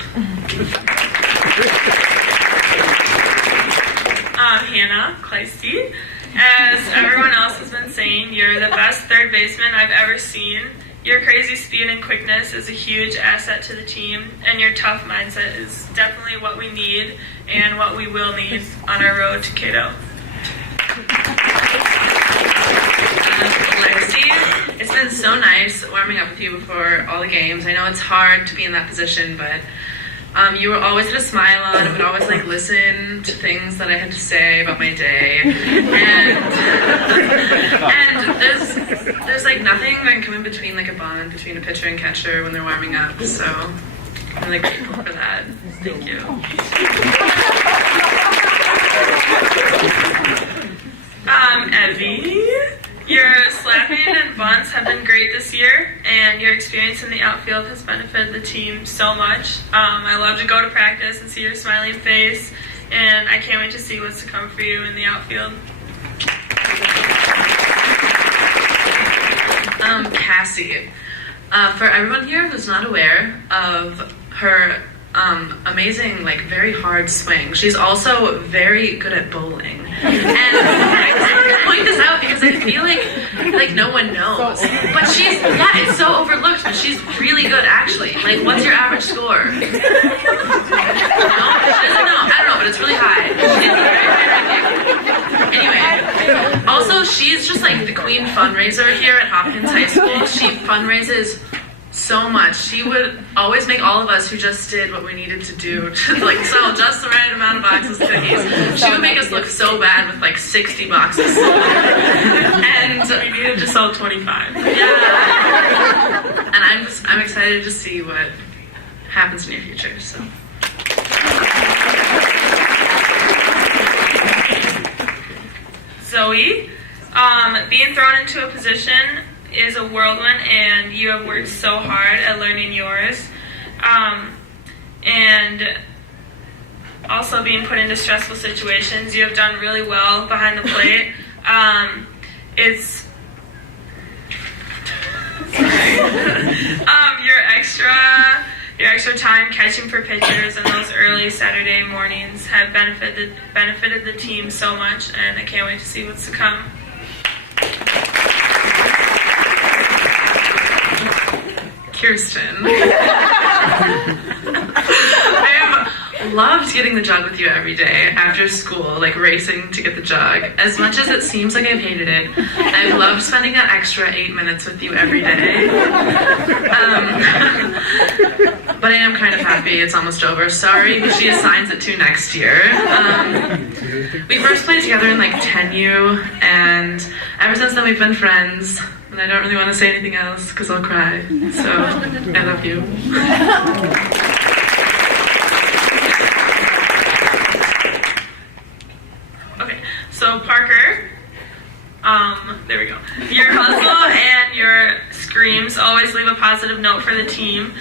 Hannah Kleisty, as everyone else has been saying, you're the best third baseman I've ever seen. Your crazy speed and quickness is a huge asset to the team, and your tough mindset is definitely what we need and what we will need on our road to Cato. Lexi, it's been so nice warming up with you before all the games. I know it's hard to be in that position, but you were always had a smile on and would always like listen to things that I had to say about my day. And there's like nothing that can come in between like a bond between a pitcher and catcher when they're warming up. So I'm really grateful for that. Thank you. Evie, your slapping and bunts have been great this year, and your experience in the outfield has benefited the team so much. I love to go to practice and see your smiling face, and I can't wait to see what's to come for you in the outfield. Cassie, for everyone here who's not aware of her amazing, like very hard swing, she's also very good at bowling. And I just wanted to point this out because I feel like no one knows. But it's so overlooked, but she's really good actually. Like, what's your average score? No? She doesn't know. I don't know, but it's really high. She has a very high ranking. Anyway, also she's just like the queen fundraiser here at Hopkins High School. She fundraises so much. She would always make all of us who just did what we needed to do to like sell just the right amount of boxes of cookies. She would make us look so bad with like 60 boxes sold. And we needed to sell 25. Yeah. And I'm excited to see what happens in your future. So. Zoe, being thrown into a position is a whirlwind, and you have worked so hard at learning yours. And also being put into stressful situations, you have done really well behind the plate. Your extra time catching for pitchers and those early Saturday mornings have benefited the team so much, and I can't wait to see what's to come. Kirsten. I have loved getting the jug with you every day after school, like racing to get the jug. As much as it seems like I've hated it, I've loved spending that extra 8 minutes with you every day. But I am kind of happy it's almost over. Sorry, but she assigns it to next year. We first played together in like 10U, and ever since then we've been friends. And I don't really want to say anything else because I'll cry. So, I love you. Okay, so Parker, there we go. Your hustle and your screams always leave a positive note for the team.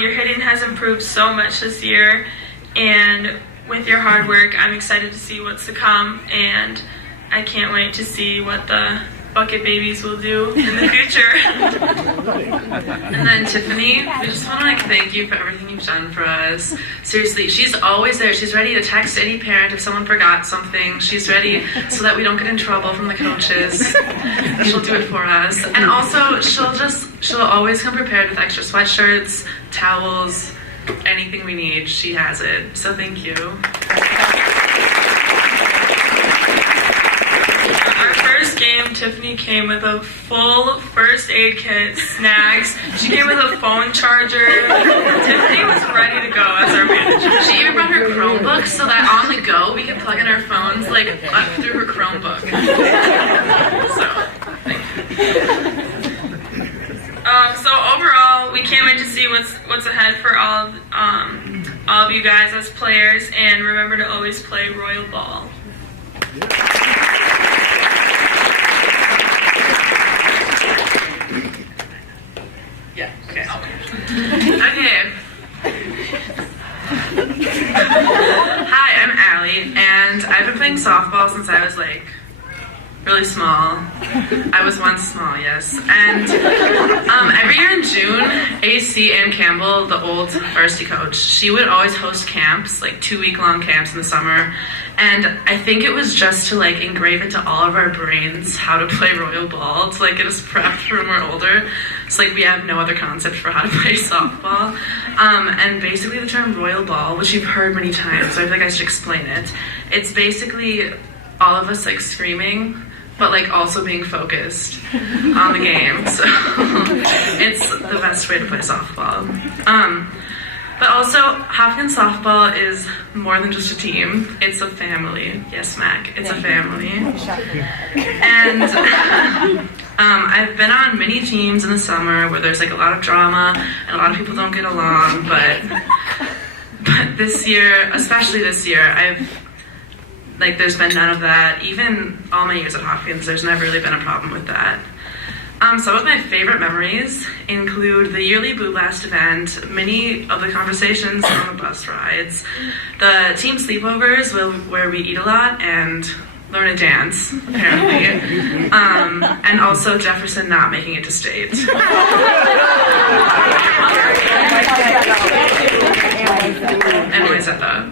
Your hitting has improved so much this year, and with your hard work, I'm excited to see what's to come, and I can't wait to see what the bucket babies will do in the future. And then Tiffany, we just want to like thank you for everything you've done for us. Seriously, she's always there. She's ready to text any parent if someone forgot something. She's ready so that we don't get in trouble from the coaches. She'll do it for us. And also, she'll always come prepared with extra sweatshirts, towels, anything we need. She has it. So thank you. Game, Tiffany came with a full first aid kit, snacks. She came with a phone charger. Tiffany was ready to go as our manager. She even brought her Chromebook so that on the go we could plug in our phones like up through her Chromebook. So, thank you. So overall, we can't wait to see what's ahead for all of you guys as players, and remember to always play Royal Ball. Yeah, okay. Okay. Hi, I'm Allie, and I've been playing softball since I was like really small. I was once small, yes. And every year in June, AC Ann Campbell, the old varsity coach, she would always host camps, like 2-week-long camps in the summer. And I think it was just to like engrave into all of our brains how to play royal ball, to like get us prepped for when we're older. It's like we have no other concept for how to play softball. And basically the term royal ball, which you've heard many times, so I feel like I should explain it. It's basically all of us like screaming, but like also being focused on the game. So it's the best way to play softball. But also, Hopkins softball is more than just a team. It's a family. Yes, Mac, it's a family. And I've been on many teams in the summer where there's like a lot of drama and a lot of people don't get along. But this year, especially this year, there's been none of that. Even all my years at Hopkins, there's never really been a problem with that. Some of my favorite memories include the yearly Boo Blast event, many of the conversations on the bus rides, the team sleepovers where we eat a lot and learn a dance, apparently, and also Jefferson not making it to state. And Wayzata.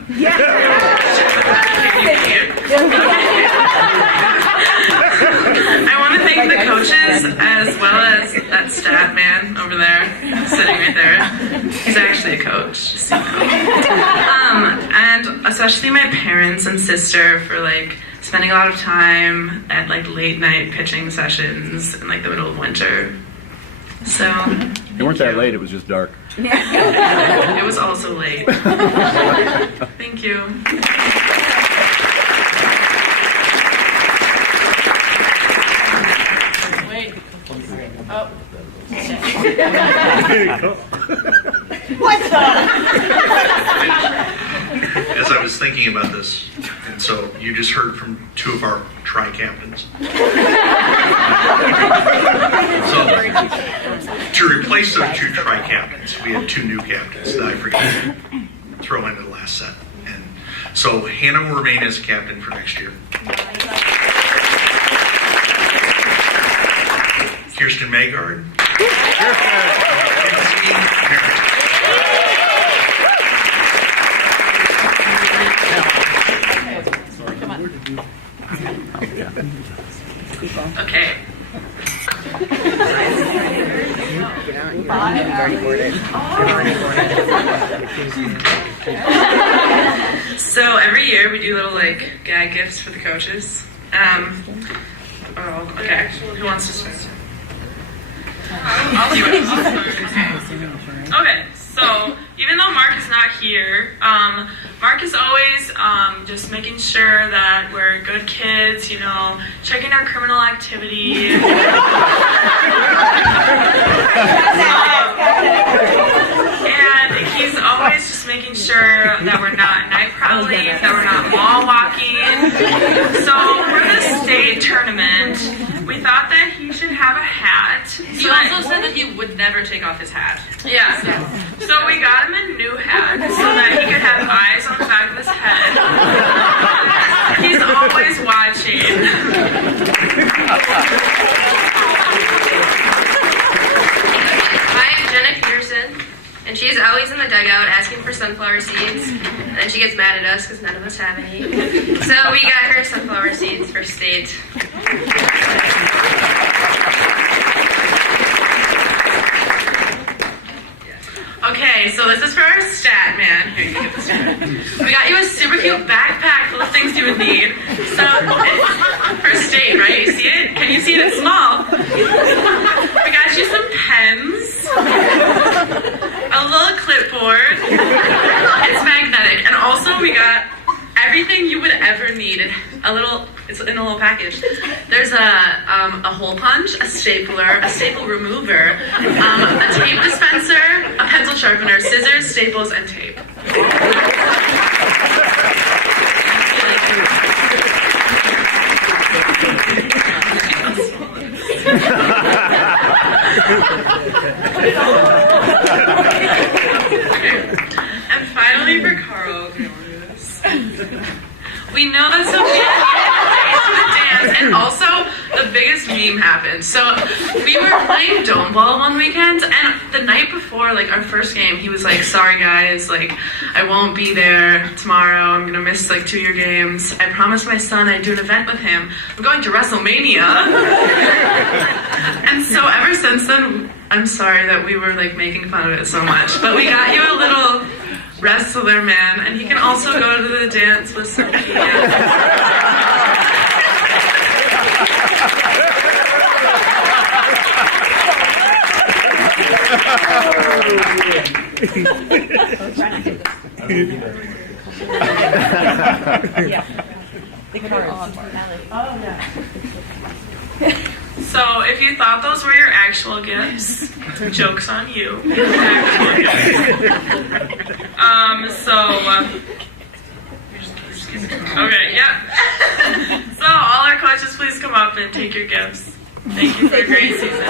I want to thank the coaches as well as that stat man over there, sitting right there. He's actually a coach, just so you know. And especially my parents and sister for like spending a lot of time at like late night pitching sessions in like the middle of winter. So You weren't that late, it was just dark. it was also late. Thank you. Oh. What's up? As I was thinking about this, and so you just heard from 2 of our tri-captains. So to replace those 2 tri-captains, we had 2 new captains that I forgot to throw into the last set. And so Hannah will remain as captain for next year. Kirsten Maygard. Okay. So every year we do little like gag gifts for the coaches. Okay. Who wants to start? I'll do it. Okay, so even though Mark is not here, Mark is always just making sure that we're good kids, you know, checking our criminal activity. And he's always just making sure that we're not night prowling, that we're not mall walking. So for the state tournament, we thought that he should have a hat. He also said that he would never take off his hat. Yeah. So we got him a new hat so that he could have eyes on the back of his head. He's always watching. I'm Jenna Peterson, and she's always in the dugout asking for sunflower seeds, and then she gets mad at us because none of us have any. So we got her sunflower seeds for state. Okay, so this is for our stat man. Here, you get the stat. We got you a super cute backpack full of things you would need. So, it's for state, right? You see it? Can you see it? It's small. We got you some pens, a little clipboard. It's magnetic. And also we got everything you would ever need. It's in a little package. There's a hole punch, a stapler, a staple remover, a tape dispenser, a pencil sharpener, scissors, staples, and tape. And finally for Carl, we know that Sophia needs to dance, and also the biggest meme happened. So we were playing dome ball one weekend, and the night before, like our first game, he was like, "Sorry guys, like I won't be there tomorrow. I'm gonna miss like 2 of your games. I promised my son I'd do an event with him. I'm going to WrestleMania." And so ever since then, I'm sorry that we were like making fun of it so much, but we got you a little wrestler man, and he can also go to the dance with Sophia. So if you thought those were your actual gifts, joke's on you. Okay, yeah. So all our coaches, please come up and take your gifts. Thank you for a great season.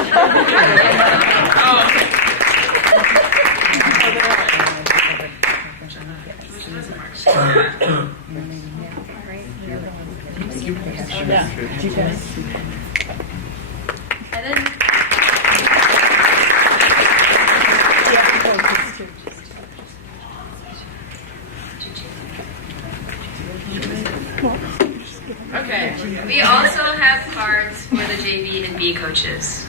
Okay. We also have cards for the JV and B coaches.